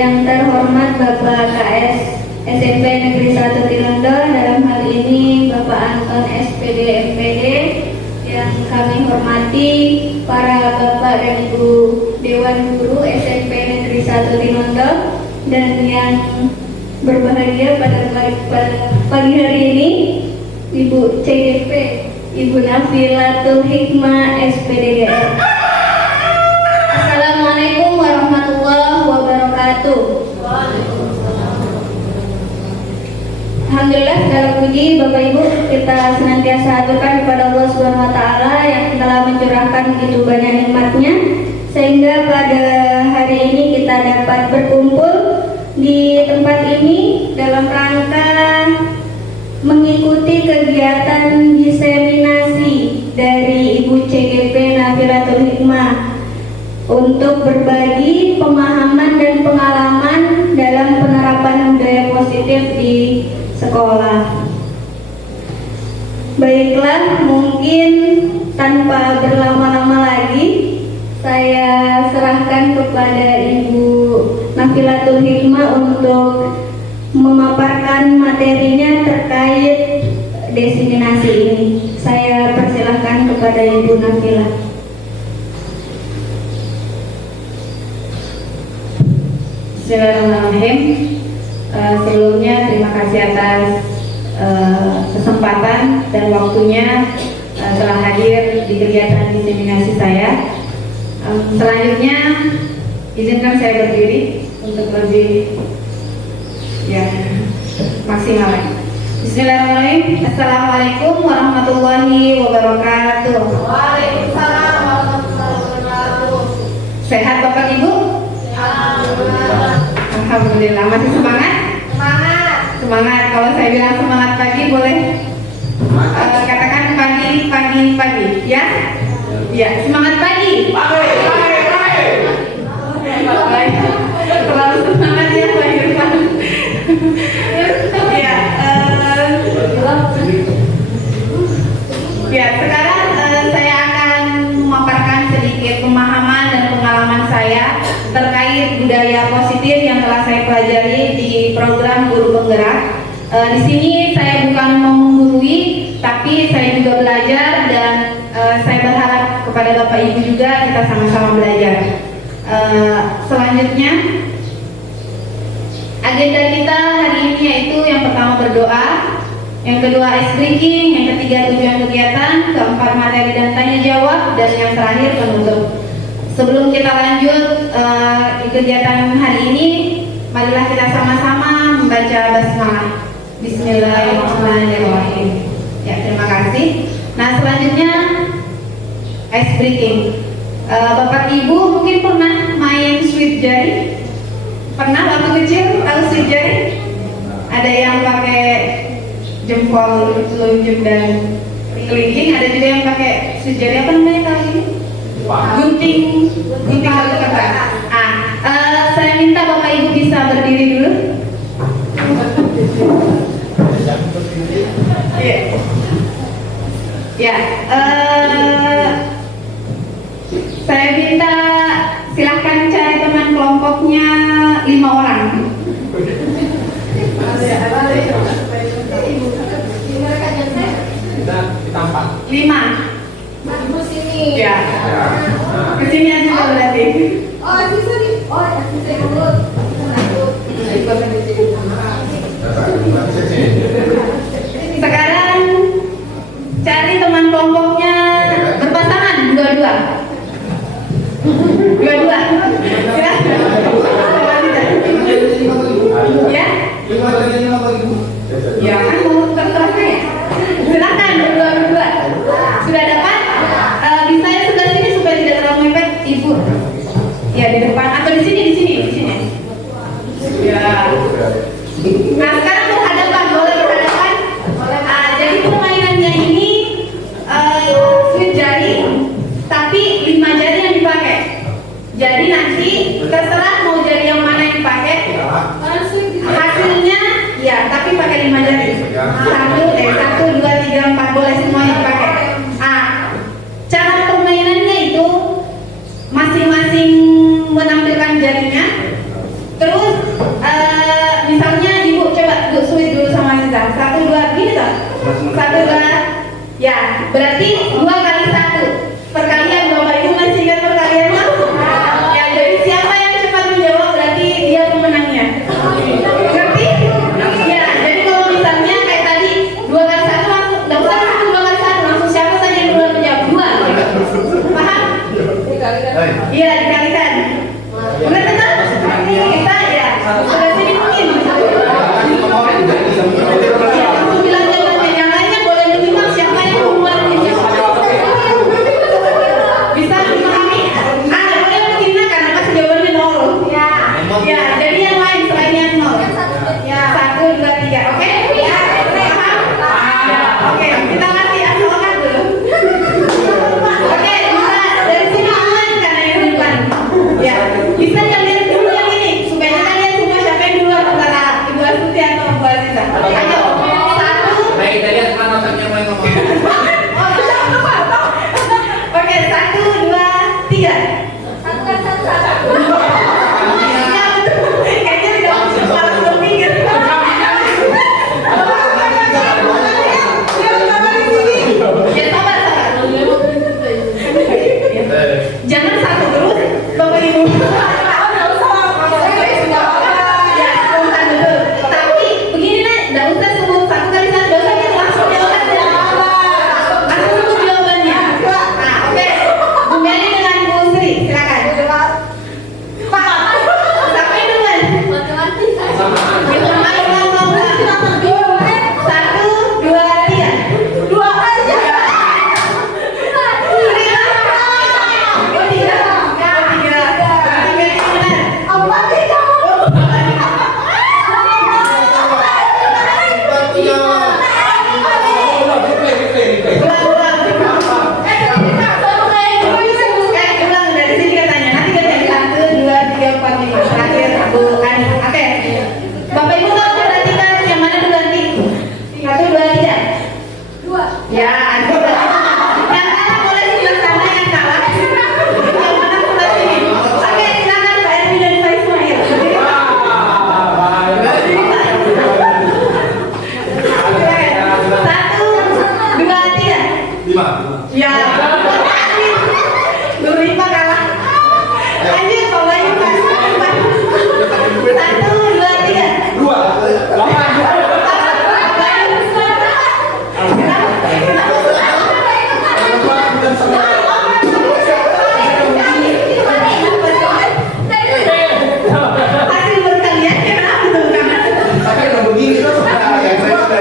yang terhormat Bapak KS SMP Negeri 1 Tilondo, dalam hal ini Bapak Anton SPD MPD, yang kami hormati para Bapak dan Ibu Dewan Guru SMP Negeri 1 Tilondo, dan yang berbahagia pada pagi hari ini Ibu CDP, Ibu Nafilatul Hikmah SPDGR. Assalamualaikum warahmatullahi wabarakatuh. Alhamdulillah, segala puji Bapak Ibu kita senantiasa aturkan kepada Allah Subhanahu wa taala yang telah mencurahkan begitu banyak nikmatnya sehingga pada hari ini kita dapat berkumpul di tempat ini dalam rangka mengikuti kegiatan diseminasi dari Ibu CGP Nafilatul Hikmah untuk berbagi pemahaman dan pengalaman dalam penerapan budaya positif di sekolah. Baiklah, mungkin tanpa berlama-lama lagi saya serahkan kepada Ibu Nafilatul Hikmah untuk memaparkan materinya terkait diseminasi ini. Saya persilahkan kepada Ibu Nafilah. Bismillahirrahmanirrahim. Sebelumnya terima kasih atas kesempatan dan waktunya telah hadir di kegiatan diseminasi saya. Selanjutnya izinkan saya berdiri untuk lebih maksimal. Bismillahirrahmanirrahim. Assalamualaikum warahmatullahi wabarakatuh. Waalaikumsalam warahmatullahi wabarakatuh. Sehat Bapak Ibu? Alhamdulillah. Masih semangat? Semangat. Kalau saya bilang semangat pagi boleh katakan pagi ya? Ya, semangat pagi. Terlalu semangat ya Pak Irfan. Sekarang saya akan memaparkan sedikit pemahaman dan pengalaman saya terkait budaya positif yang telah saya pelajari di program Guru Penggerak. Di sini saya bukan menggurui, tapi saya juga belajar dan saya berharap kepada Bapak Ibu juga kita sama-sama belajar. Selanjutnya agenda kita hari ini yaitu yang pertama berdoa, yang kedua ice breaking, yang ketiga tujuan kegiatan, keempat materi dan tanya jawab, dan yang terakhir penutup. Sebelum kita lanjut di kegiatan hari ini, marilah kita sama-sama membaca basmalah. Bismillahirrahmanirrahim. Ya, terima kasih. Nah, selanjutnya ice breaking. Bapak Ibu mungkin pernah main sweep jari? Pernah waktu kecil tahu sweep jari? Ada yang pakai jempol, telunjuk dan kelingking, ada juga yang pakai sweep jari apa namanya kali ini? Gunting batu kertas. Saya minta Bapak Ibu bisa berdiri dulu. Saya minta silahkan cari teman kelompoknya 5 orang. 5. Sini. Ya. Kesini aja berarti. Oh, sini. Oh, sini dulu. Sekarang cari teman kelompoknya berpasangan dua-dua. Ya? Ya kan mau terserah saya. Silakan berdua. Sudah dapat? Bisa ya sebelah sini supaya tidak terlalu mepet, Ibu. Ya di depan atau di sini. Ya. Nah sekarang berhadapan, boleh berhadapan. Jadi permainannya ini sweep jari, tapi 5 jari yang dipakai. Jadi nanti terserah mau jari yang mana yang dipakai. Hasilnya ya, tapi pakai 5 jari. 1, 2, 3, 4 boleh semuanya dipakai. Cara permainannya itu masing-masing menampilkan jarinya, terus Ya, berarti 2 kali 1. Perkalian, Bapak Ibu masih ingat perkalian? Ya, jadi siapa yang cepat menjawab berarti dia pemenangnya. Ngerti? Ya, jadi kalau misalnya kayak tadi 2 kali 1 langsung, nggak usah langsung 2 kali 1, langsung siapa saja yang duluan menjawab 2. Paham? Iya, dikalikan. Benar benar? Kita ya. Sudah sini mungkin. Ya, langsung bilang jawabannya. Yang lainnya boleh menyimak siapa yang duluan menjawab. Bisa dipahami? Boleh mungkin karena pasti jawabannya 0. Ya, jadi yang lain selain yang 0. Ya, 1, 2, 3. Oke? Ya, paham? Ya, oke. Kita ngasih asalkan dulu. Oke, bisa dari sini duluan karena yang depan. Ya, bisa yang lihat dulu yang ini supaya kita lihat semua siapa yang duluan antara Ibu Astuti atau Bu Aziza. Ayo, 1. Baik, kita lihat mana otaknya mulai ngomong. Oke, 1, 2, 3. Ya, betul. Kayaknya tidak masuk malah berpikir. Ya, sabar. Jangan 1 terus, Bapak Ibu. Ya, spontan dulu. Tapi begini Nek, nggak usah sebut 1 kali 1, nggak usah gitu, langsung jawabannya. Langsung sebut jawabannya. Nah, oke. Bu Meli dengan Bu Sri, silakan. Sampai duluan. Satu, dua, tiga. Ulang dari sini katanya. Nanti katanya 1, 2, 3, 4, 5. Terakhir Bu Ani. Oke. Bapak Ibu tahu perhatikan yang mana dulu nanti? 1, 2, 3. Ya, yang kalah boleh sebelah sana, yang kalah yang mana sebelah sini. Oke, silakan Pak Erwin dan Pak Ismail. Satu, dua, tiga. 5. Ya, Nur Rima kalah. Lanjut, Pak Bayu, Pak. 1, 2, 3. 2. Hasil berkalian kenapa tuh kamu? Tapi yang begini tuh yang saya sudah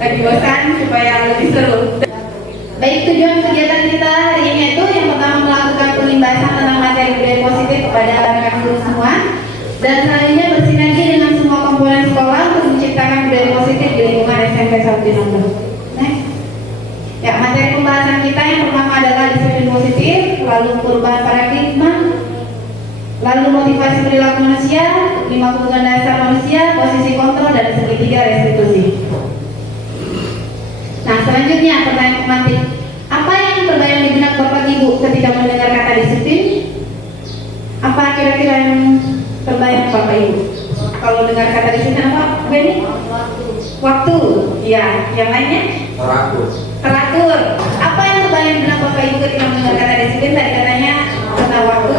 lagi bosan supaya lebih seru. Baik, tujuan kegiatan kita hari ini itu yang pertama melakukan pelimbasan tentang materi budaya positif kepada rekan guru semua, dan selanjutnya bersinergi dengan semua komponen sekolah untuk menciptakan budaya positif di lingkungan SMP Sakti Nomor. Next. Ya, materi pembahasan kita yang pertama adalah disiplin positif, lalu perubahan paradigma, lalu motivasi perilaku manusia, 5 kebutuhan dasar manusia, posisi kontrol, dan segitiga restitusi. Nah, selanjutnya pertanyaan pemantik. Apa yang terbayang di benak Bapak Ibu ketika mendengar terbanyak Bapak Ibu. Kalau dengar kata di sini apa? Benny? Waktu. Ya, yang lainnya? Teratur. Apa yang terbanyak benak Bapak Ibu ketika mendengar kata disiplin? Tadi katanya tentang waktu,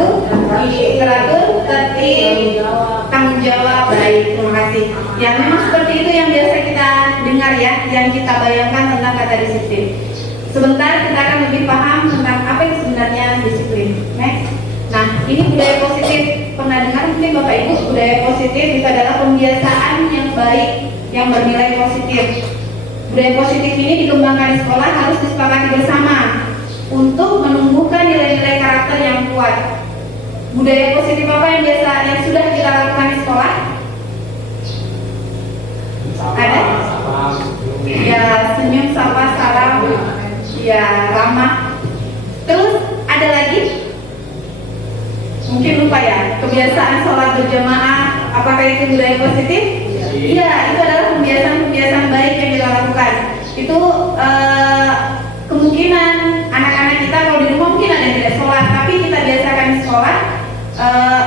teratur, tertib, tanggung jawab. Baik, terima kasih. Ya, memang seperti itu yang biasa kita dengar ya, yang kita bayangkan tentang kata disiplin. Sebentar kita akan lebih paham tentang apa itu sebenarnya disiplin. Next. Nah, ini budaya positif. Pernah dengar mungkin Bapak Ibu, budaya positif itu adalah pembiasaan yang baik yang bernilai positif. Budaya positif ini dikembangkan di sekolah harus disepakati bersama untuk menumbuhkan nilai-nilai karakter yang kuat. Budaya positif apa yang sudah kita lakukan di sekolah? Ada? Ya, senyum, sapa, salam, ya, ramah. Terus ada lagi? Mungkin lupa ya, kebiasaan sholat berjamaah. Apakah itu budaya positif? Iya, itu adalah kebiasaan baik yang kita lakukan. Itu kemungkinan anak-anak kita kalau di rumah mungkin ada yang tidak sholat, tapi kita biasakan di sekolah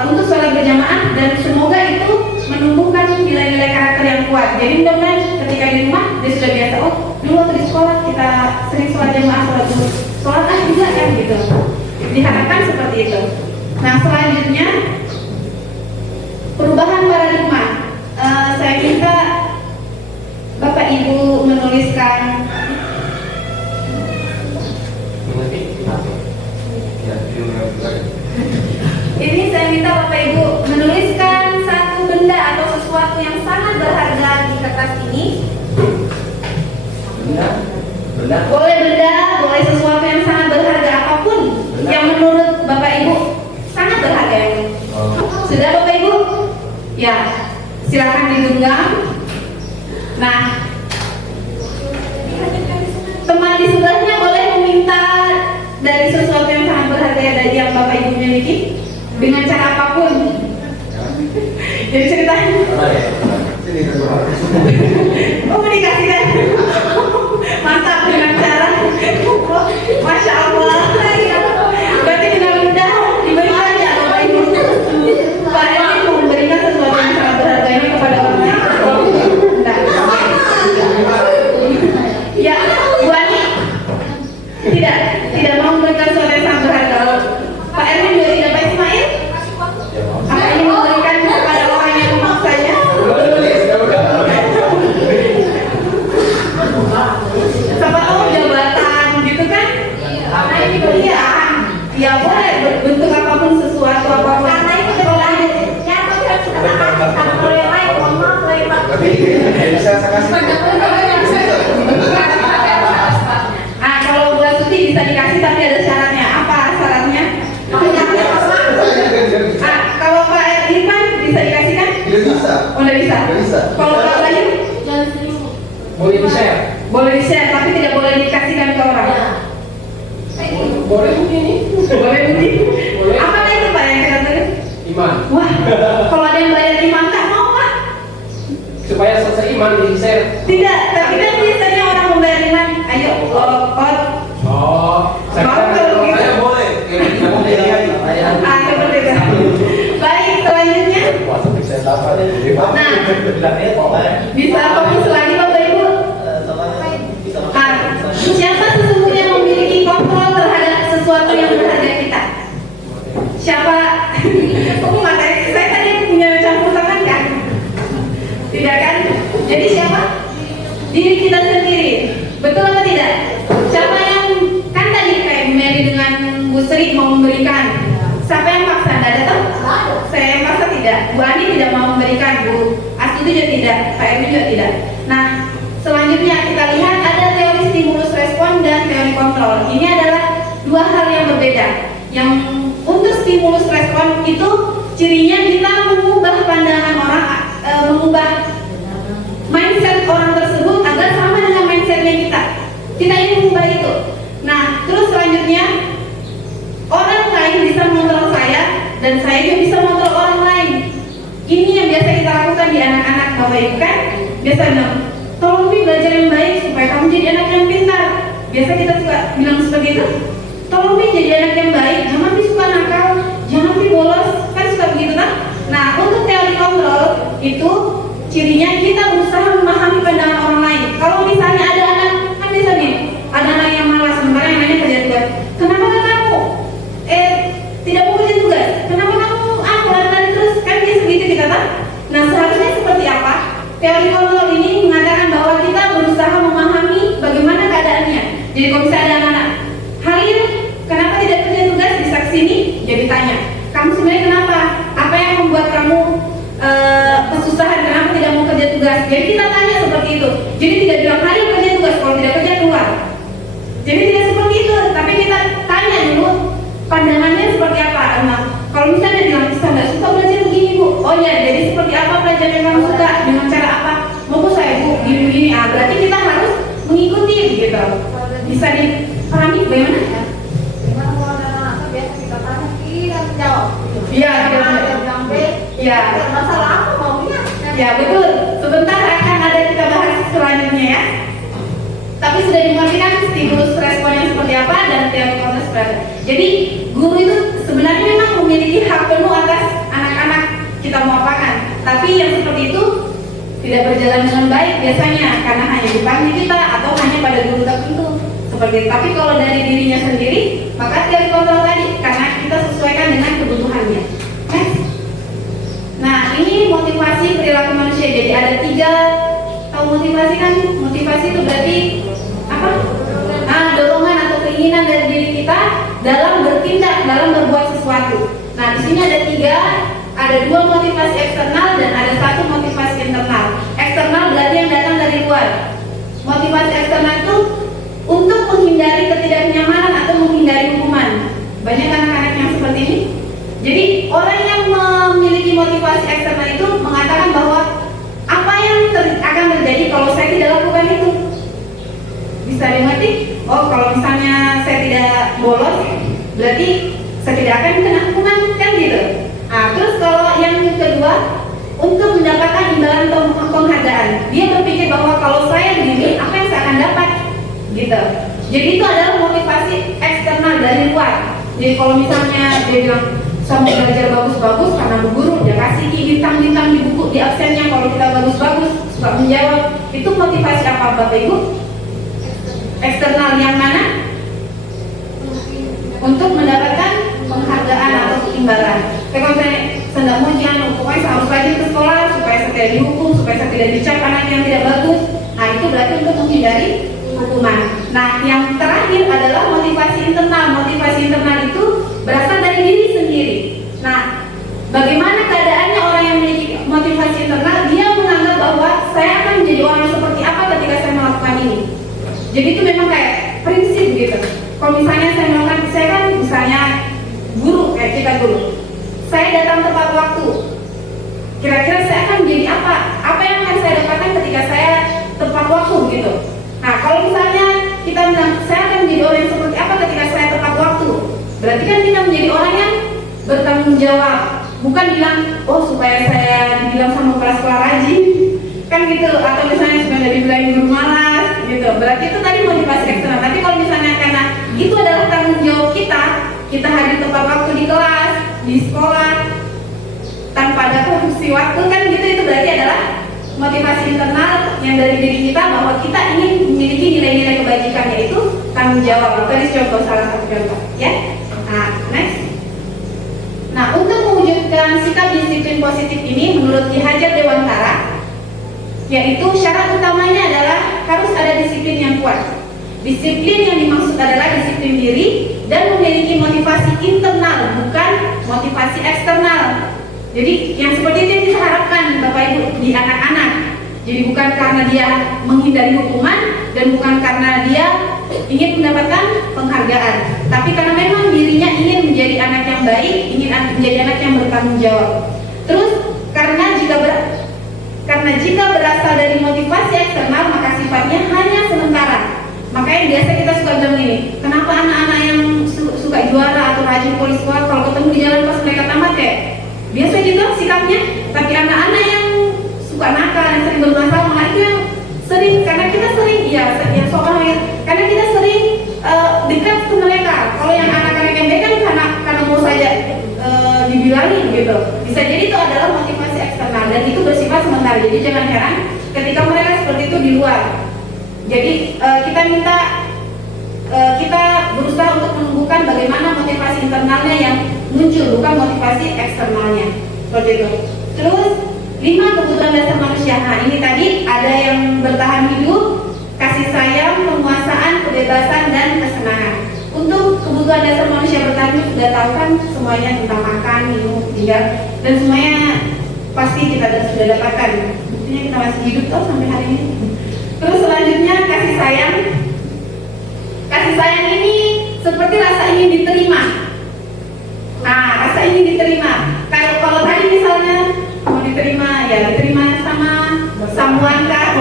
untuk sholat berjamaah, dan semoga itu menumbuhkan nilai-nilai karakter yang kuat. Jadi mudah-mudahan ketika di rumah dia sudah biasa, oh dulu waktu di sekolah kita sering sholat jamaah, sholat juga kan gitu. Diharapkan seperti itu. Nah, selanjutnya perubahan paradigma. Saya minta Bapak Ibu menuliskan ini, saya minta Bapak Ibu menuliskan satu benda atau sesuatu yang sangat berharga di kertas ini. Boleh benda, boleh sesuatu yang sangat berharga, apapun yang menurut Bapak Ibu sangat berharga ini. Sudah Bapak Ibu? Ya, silakan digenggam. Nah, teman di sebelahnya boleh meminta dari sesuatu yang sangat berharga dari yang Bapak Ibu miliki dengan cara apapun. Jadi ceritanya, oh dikasihkan, mantap dengan cara, masya Allah. Berarti dengan mudah diberikan ya Bapak Ibu. Pak Erwin mau memberikan sesuatu yang sangat berharga ini kepada orang lain. Ya, Bu Ani tidak mau memberikan sesuatu yang sangat berharga. Pak Erwin juga tidak, Pak Ismail. Apa ini memberikan kepada orang yang memaksanya? Siapa tahu jabatan gitu kan? Nah ini pilihan. Ya boleh bentuk apapun, sesuatu apapun. Karena itu kalau Bu Suti bisa dikasih tapi ada syaratnya. Apa syaratnya? Kalau Pak Irfan bisa dikasihkan? Bisa. Oh, udah bisa. Kalau Pak Bayu? Boleh di-share? Boleh di-share, tapi tidak boleh dikasihkan ke orang. Boleh begini? Boleh begini? Boleh. Apa itu Pak yang kita tulis? Iman. Wah, kalau ada yang bayar iman tak mau Pak? Supaya selesai iman di-share. Tidak, tapi kan biasanya orang membayar iman. Ayo, out. Oh, Mau kalau gitu? Saya boleh. Seperti itu. Baik, selanjutnya. Nah, bisa fokus lagi Bapak Ibu. Siapa sesungguhnya memiliki kontrol terhadap sesuatu yang berharga kita? Siapa? Materi saya tadi punya campur tangan kan? Tidak kan? Jadi siapa? Diri kita sendiri. Betul atau tidak? Siapa yang kan tadi kayak Mary dengan Bu Sri mau memberikan? Siapa yang paksa? Tidak ada tahu? Saya yang paksa tidak. Bu Ani tidak mau memberikan. Bu Astuti juga tidak. Pak Erwin juga tidak. Nah, selanjutnya kita lihat ada teori stimulus respon dan teori kontrol. Ini adalah dua hal yang berbeda. Yang untuk stimulus respon itu cirinya kita mengubah pandangan orang, mengubah mindset orang tersebut agar sama dengan mindsetnya kita. Kita ingin mengubah itu. Nah, terus selanjutnya orang lain bisa mengontrol saya dan saya juga bisa mengontrol orang lain. Ini yang biasa kita lakukan di anak-anak Bapak Ibu kan? Biasa bilang, tolong Pi belajar yang baik supaya kamu jadi anak yang pintar. Biasa kita suka bilang seperti itu. Tolong Pi jadi anak yang baik, jangan Pi suka nakal, jangan Pi bolos, kan suka begitu kan? Nah, untuk Jadi kita tanya seperti itu. Jadi tidak bilang ayo kerja tugas, kalau tidak kerja keluar. Jadi tidak seperti itu, tapi kita tanya dulu pandangannya seperti apa. Nah, kalau misalnya bilang saya nggak suka belajar begini bu, oh ya jadi seperti apa pelajaran yang kamu suka, dengan cara apa? Mau bu saya bu gini-gini, berarti kita harus mengikuti gitu. Bisa dipahami bagaimana? Gimana kalau ada anak biasa kita tanya iya jawab. Iya, Dia iya. bilang B. Iya. Masalah apa maunya? Ya betul. Sebentar akan ada kita bahas selanjutnya ya. Tapi sudah dimengerti kan stimulus responnya seperti apa dan teori konteks berada. Jadi guru itu sebenarnya memang memiliki hak penuh atas anak-anak kita mau apakan. Tapi yang seperti itu tidak berjalan dengan baik biasanya karena hanya dipanggil kita atau hanya pada guru tertentu seperti itu. Tapi kalau dari dirinya sendiri maka teori kontrol tadi karena kita sesuaikan dengan kebutuhannya. Next. Nah ini motivasi perilaku manusia. Jadi ada 3. Tahu motivasi kan? Motivasi itu berarti apa? Dorongan atau keinginan dari diri kita dalam bertindak, dalam berbuat sesuatu. Nah di sini ada 3. Ada 2 motivasi eksternal dan ada 1 motivasi internal. Eksternal berarti yang datang dari luar. Motivasi eksternal itu untuk menghindari ketidaknyamanan atau menghindari hukuman. Banyak anak-anak yang seperti ini. Jadi orang yang memiliki motivasi eksternal itu mengatakan bahwa apa yang akan terjadi kalau saya tidak lakukan itu. Bisa dimengerti? Oh kalau misalnya saya tidak bolos, berarti saya tidak akan kena hukuman kan gitu. Nah, terus kalau yang kedua untuk mendapatkan imbalan atau penghargaan, dia berpikir bahwa kalau saya begini, apa yang saya akan dapat, gitu. Jadi itu adalah motivasi eksternal dari luar. Jadi kalau misalnya dia bilang saya mau belajar bagus-bagus karena bu guru dia kasih bintang-bintang di buku di absennya kalau kita bagus-bagus suka menjawab, itu motivasi apa Bapak Ibu? Eksternal yang mana? Untuk mendapatkan penghargaan atau imbalan. Kalau saya tidak mau jangan, pokoknya saya harus rajin ke sekolah supaya saya tidak dihukum, supaya saya tidak dicap anak yang tidak bagus. Nah itu berarti untuk menghindari hukuman. Nah yang terakhir adalah motivasi internal. Motivasi internal itu berasal dari diri sendiri. Nah bagaimana keadaannya orang yang memiliki motivasi internal? Dia menganggap bahwa saya akan menjadi orang yang seperti apa ketika saya melakukan ini. Jadi itu memang kayak prinsip gitu. Kalau misalnya saya melakukan, saya kan misalnya guru, kayak kita guru, saya datang tepat waktu. Kira-kira saya akan menjadi apa? Apa yang akan saya dapatkan ketika saya tepat waktu gitu. Nah kalau misalnya kita bilang saya akan menjadi orang yang seperti apa ketika saya tepat waktu, berarti kan kita menjadi orang yang bertanggung jawab. Bukan bilang, oh supaya saya dibilang sama kelas-kelas rajin kan gitu, atau misalnya supaya dibilang guru malas gitu. Berarti itu tadi motivasi eksternal. Tapi kalau misalnya karena itu adalah tanggung jawab kita hadir tepat waktu di kelas, di sekolah tanpa ada korupsi waktu kan gitu, itu berarti adalah motivasi internal yang dari diri kita bahwa kita ingin memiliki nilai-nilai kebajikan, yaitu tanggung jawab. Tadi contoh salah satu contoh ya. Nah next. Nah untuk mewujudkan sikap disiplin positif ini menurut Ki Hajar Dewantara, yaitu syarat utamanya adalah harus ada disiplin yang kuat. Disiplin yang dimaksud adalah disiplin diri dan memiliki motivasi internal, bukan motivasi eksternal. Jadi yang seperti itu yang kita harapkan Bapak Ibu di anak-anak. Jadi bukan karena dia menghindari hukuman dan bukan karena dia ingin mendapatkan penghargaan, tapi karena memang dirinya ingin menjadi anak yang baik, ingin menjadi anak yang bertanggung jawab. Terus karena jika berasal dari motivasi eksternal maka sifatnya hanya sementara. Makanya biasa kita suka bilang ini, kenapa anak-anak yang suka juara atau rajin polis sekolah kalau ketemu di jalan pas mereka tamat kayak biasa gitu sikapnya. Tapi anak-anak yang suka nakal dan sering bermasalah malah itu yang sering, karena kita sering yang soal ya, karena kita sering dekat ke mereka. Kalau yang anak-anak yang baik kan karena mau saja dibilangin gitu. Bisa jadi itu adalah motivasi eksternal dan itu bersifat sementara. Jadi jangan heran ketika mereka seperti itu di luar. Jadi kita berusaha untuk menumbuhkan bagaimana motivasi internalnya yang muncul, bukan motivasi eksternalnya. Seperti itu. Terus 5 kebutuhan dasar manusia. Nah ini tadi ada yang bertahan hidup, kasih sayang, penguasaan, kebebasan, dan kesenangan. Untuk kebutuhan dasar manusia bertahan hidup sudah tahu kan semuanya tentang makan, minum, tinggal, dan semuanya pasti kita sudah dapatkan buktinya kita masih hidup toh sampai hari ini. Terus selanjutnya kasih sayang. Kasih sayang ini seperti rasa ingin diterima. Nah, rasa ingin diterima. Kalau tadi misalnya mau diterima, ya diterima sama someone kah?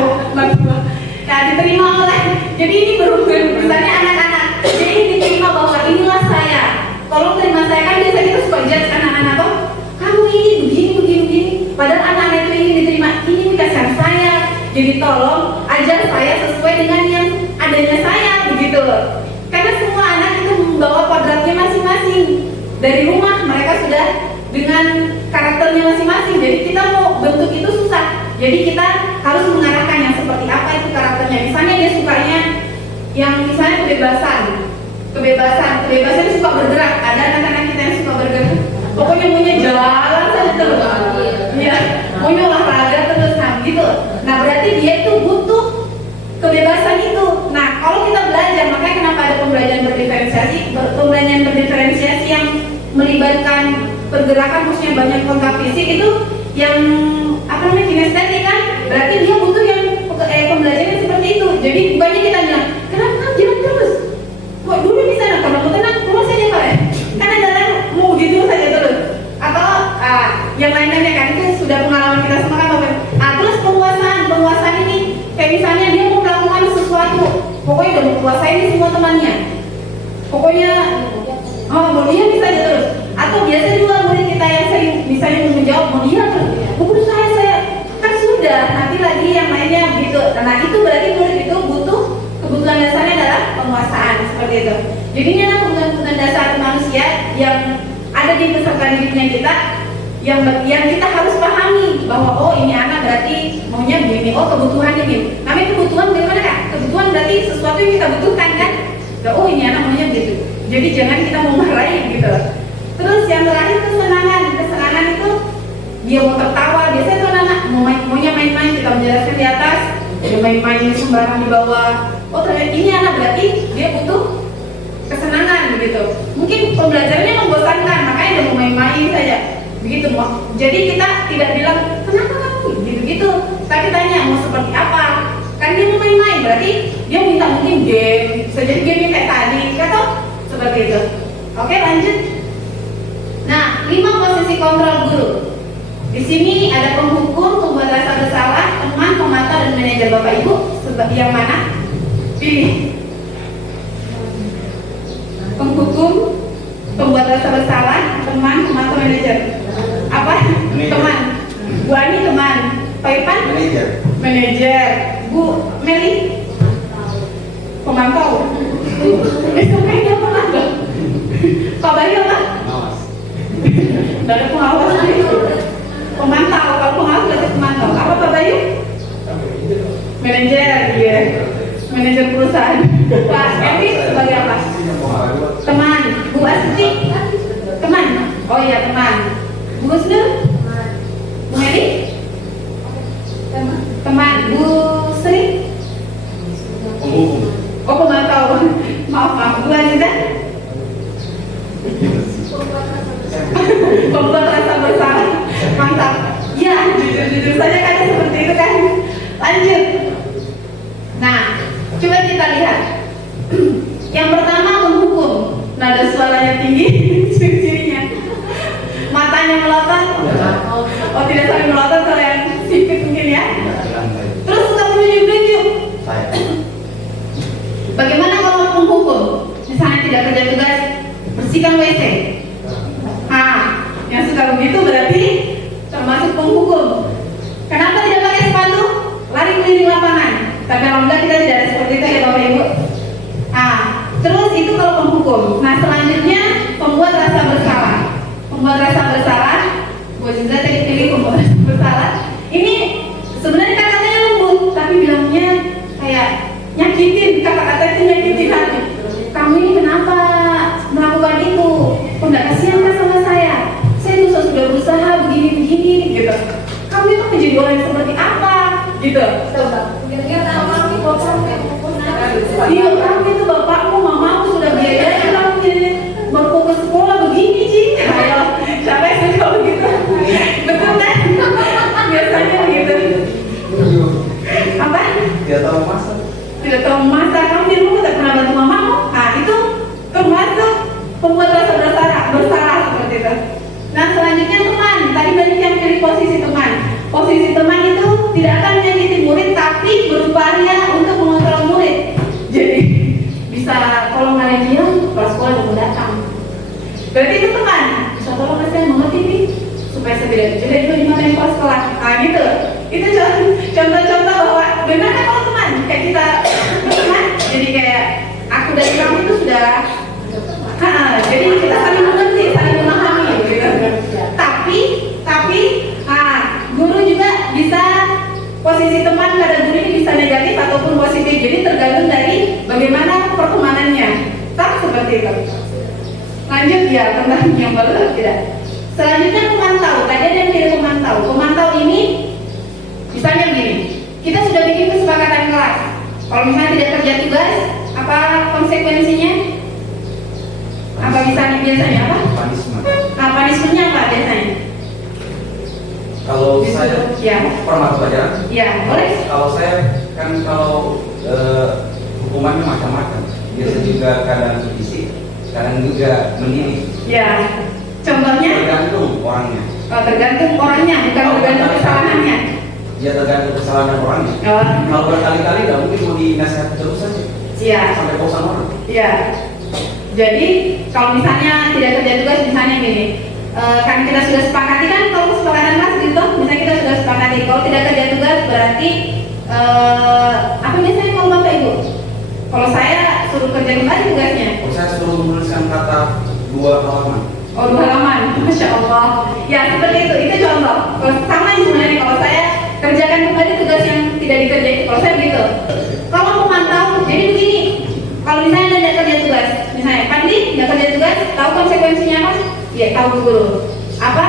Nah, diterima oleh. Jadi ini berhubungan misalnya anak-anak. Jadi ini diterima bahwa inilah saya. Tolong terima saya, kan biasanya kita suka judge anak-anak toh. Kamu ini begini. Padahal anak-anak itu ingin diterima. Ini kasihan saya. Jadi tolong ajar saya sesuai dengan yang adanya saya, begitu loh. Karena semua anak itu membawa kodratnya masing-masing. Dari rumah mereka sudah dengan karakternya masing-masing. Jadi kita mau bentuk itu susah. Jadi kita harus mengarahkan yang seperti apa itu karakternya. Misalnya dia sukanya yang misalnya kebebasan dia suka bergerak. Ada anak-anak kita yang suka bergerak. Pokoknya maunya jalan saja terus. Ya, maunya olahraga terus gitu. Nah, berarti dia itu butuh kebebasan itu. Nah, kalau kita belajar, makanya kenapa ada pembelajaran berdiferensiasi yang melibatkan pergerakan, maksudnya banyak kontak fisik itu yang kinestetik kan? Berarti dia butuh yang pembelajaran seperti itu. Jadi banyak kita bilang, kenapa kamu jalan terus? Kok dulu bisa kalau mau tenang terus saja Pak ya? Kan ada yang mau gitu saja terus. Atau yang lain-lainnya kan itu sudah pengalaman kita semua kan Bapak. Terus penguasaan ini kayak misalnya dia mau melakukan sesuatu, pokoknya udah mau kuasai ini semua temannya. Pokoknya mau dia bisa aja terus. Atau biasanya juga murid kita yang sering misalnya mau menjawab mau dia terus. Bukan saya kan sudah nanti lagi yang lainnya gitu. Nah itu berarti murid itu butuh kebutuhan dasarnya adalah penguasaan seperti itu. Jadi ini adalah kebutuhan dasar manusia yang ada di peserta didiknya kita, yang kita harus pahami bahwa oh ini anak berarti maunya begini, oh kebutuhan ini. Namanya kebutuhan bagaimana Kak? Kebutuhan berarti sesuatu yang kita butuhkan kan? Oh ini anak maunya gitu. Jadi jangan kita mau marahin gitu. Terus yang terakhir kesenangan itu dia mau tertawa. Biasanya tuh anak maunya main-main, kita menjelaskan di atas, dia main-main sembarang di bawah. Oh ternyata ini anak berarti dia butuh kesenangan gitu. Mungkin pembelajarannya membosankan, makanya dia mau main-main saja. Begitu mau. Jadi kita tidak bilang kenapa kamu gitu-gitu, tapi tanya mau seperti apa. Kan dia mau main-main, berarti dia minta mungkin game, bisa jadi game kayak tadi, kata seperti itu. Oke lanjut. Nah 5 posisi kontrol guru. Di sini ada penghukum, pembuat rasa bersalah, teman, pemantau, dan manajer. Bapak Ibu, yang mana? Pilih. Penghukum, pembuat rasa bersalah, teman, pemantau, manajer. Apa? Manajer. Teman. Bu Ani teman. Pak Irfan? Manajer. Bu Meli? Pemantau. Sampai dia pemantau. Pak Bayu apa? Dari pengawas. Pemantau. Kalau pengawas berarti pemantau. Apa Pak Bayu? Manajer. Iya. Manajer perusahaan. Pak Evi sebagai apa? Teman. Bu Asti? Teman. Oh iya teman. Bu Husnul? Bu Mary? Teman. Bu Sri? Oh pemantau. Maaf. Bu Aziza? Pembuat rasa bersalah. Mantap. Ya jujur saja kan seperti itu kan. Lanjut. Nah coba kita lihat. Yang pertama menghukum. Nada suaranya tinggi. Ciri-cirinya matanya melotot. Oh tidak sampai melotot, kalau yang sipit mungkin ya. Terus suka menunjuk-nunjuk. Bagaimana kalau menghukum? Misalnya tidak kerja tugas, bersihkan WC. Yang suka begitu berarti termasuk penghukum. Kenapa tidak pakai sepatu? Lari keliling lapangan. Tapi alhamdulillah kita tidak ada seperti itu ya Bapak Ibu. Terus itu kalau penghukum. Nah selanjutnya pembuat rasa bersalah. Pembuat rasa bersalah, Bu Aziza tadi pilih pembuat rasa bersalah. Ini sebenarnya kata-katanya lembut, tapi bilangnya kayak nyakitin. Kata-kata itu nyakitin hati. Kamu ini kenapa melakukan itu? Kok nggak kasihan kan sama saya? Saya tuh sudah berusaha begini-begini gitu. Kamu Membuat rasa bersalah seperti itu. Nah selanjutnya teman, tadi banyak yang pilih posisi teman. Posisi teman itu tidak akan menyakiti murid, tapi berupaya untuk mengontrol murid. Jadi bisa kalau nggak ada dia, kelas sekolah udah mau datang. Berarti itu teman. Bisa tolong kasihan mengerti nih, supaya saya tidak itu dimarahin kelas sekolah. Nah gitu. Itu contoh-contoh bahwa benar kan kalau teman kayak kita berteman, jadi kayak aku dan kamu itu sudah. Jadi kita saling mengerti, saling memahami gitu. Tapi guru juga bisa posisi teman pada guru ini bisa negatif ataupun positif. Jadi tergantung dari bagaimana pertemanannya. Tak seperti itu. Lanjut ya tentang yang baru tidak. Selanjutnya pemantau. Tadi ada yang pilih pemantau. Pemantau ini misalnya gini, kita sudah bikin kesepakatan kelas. Kalau misalnya tidak kerja tugas, apa konsekuensinya? Apa biasanya apa? Punishment. Nah, punishment-nya apa biasanya? Kalau saya Ya. permata pelajaran. Ya, boleh. Kalau saya kan hukumannya macam-macam. Biasa juga kadang fisik, kadang juga mendidik. Ya. Contohnya? Tergantung orangnya. Oh, tergantung orangnya, bukan tergantung kesalahannya. Ya tergantung kesalahan orangnya. Oh. Kalau berkali-kali nggak mungkin mau dinasihati terus saja. Iya. Sampai bosan orang. Iya. Jadi kalau misalnya tidak kerja tugas, misalnya gini, kan kita sudah sepakati kan kalau kesepakatan kelas gitu, misalnya kita sudah sepakati kalau tidak kerja tugas berarti apa biasanya kalau bapak ibu? Kalau saya suruh kerja kembali tugasnya. Kalau saya suruh menuliskan kata 2 halaman. Oh 2 halaman, masya Allah. Ya seperti itu contoh. Kalau sama sebenarnya kalau saya kerjakan kembali tugas yang tidak dikerjain, kalau saya begitu. Kalau pemantau, jadi begini. Kalau misalnya Anda tidak kerja tugas, misalnya Pandi tidak kerja tugas, tahu konsekuensinya apa? Ya tahu guru. Apa?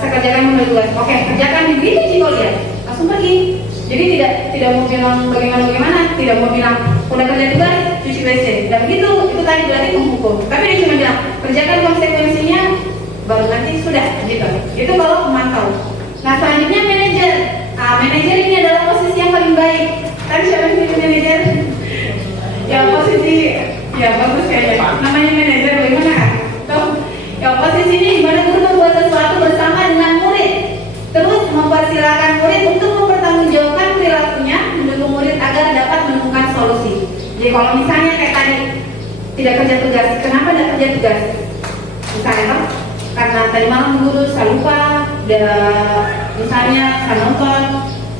Saya kerjakan kembali tugas. Oke, kerjakan begitu sih kalau lihat, langsung pergi. Jadi tidak mau bilang bagaimana, tidak mau bilang udah kerja tugas, cuci WC. Dan begitu, itu tadi berarti menghukum. Tapi dia cuma bilang kerjakan konsekuensinya, baru nanti sudah gitu. Itu kalau pemantau. Nah selanjutnya manajer. Manajer ini adalah posisi yang paling baik. Kan siapa yang jadi manajer? Ya posisi, ya bagus kayaknya. Namanya manajer bagaimana kan? Ya posisi ini dimana guru membuat sesuatu bersama dengan murid, terus mempersilahkan murid untuk mempertanggungjawabkan perilakunya, mendukung murid agar dapat menemukan solusi. Jadi kalau misalnya kayak tadi tidak kerja tugas, kenapa tidak kerja tugas? Misalnya apa? Karena tadi malam guru saya lupa, misalnya saya nonton,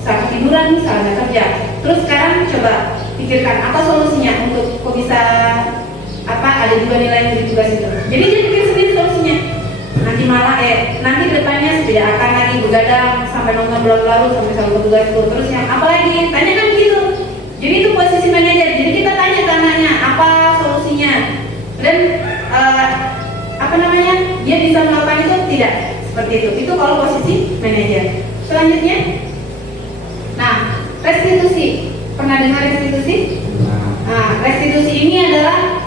saya ketiduran, misalnya kerja. Terus sekarang coba pikirkan apa solusinya untuk kok bisa ada juga nilai yang tugas itu. Jadi dia pikir sendiri solusinya. Nanti malah nanti depannya tidak akan lagi begadang sampai nonton berlarut sampai selalu tugas itu. Terus yang apa lagi? Tanya kan gitu. Jadi itu posisi manajer. Jadi kita tanya apa solusinya dan dia bisa melakukan itu tidak seperti itu. Itu kalau posisi manajer. Selanjutnya, nah restitusi. Pernah dengar restitusi? Nah, restitusi ini adalah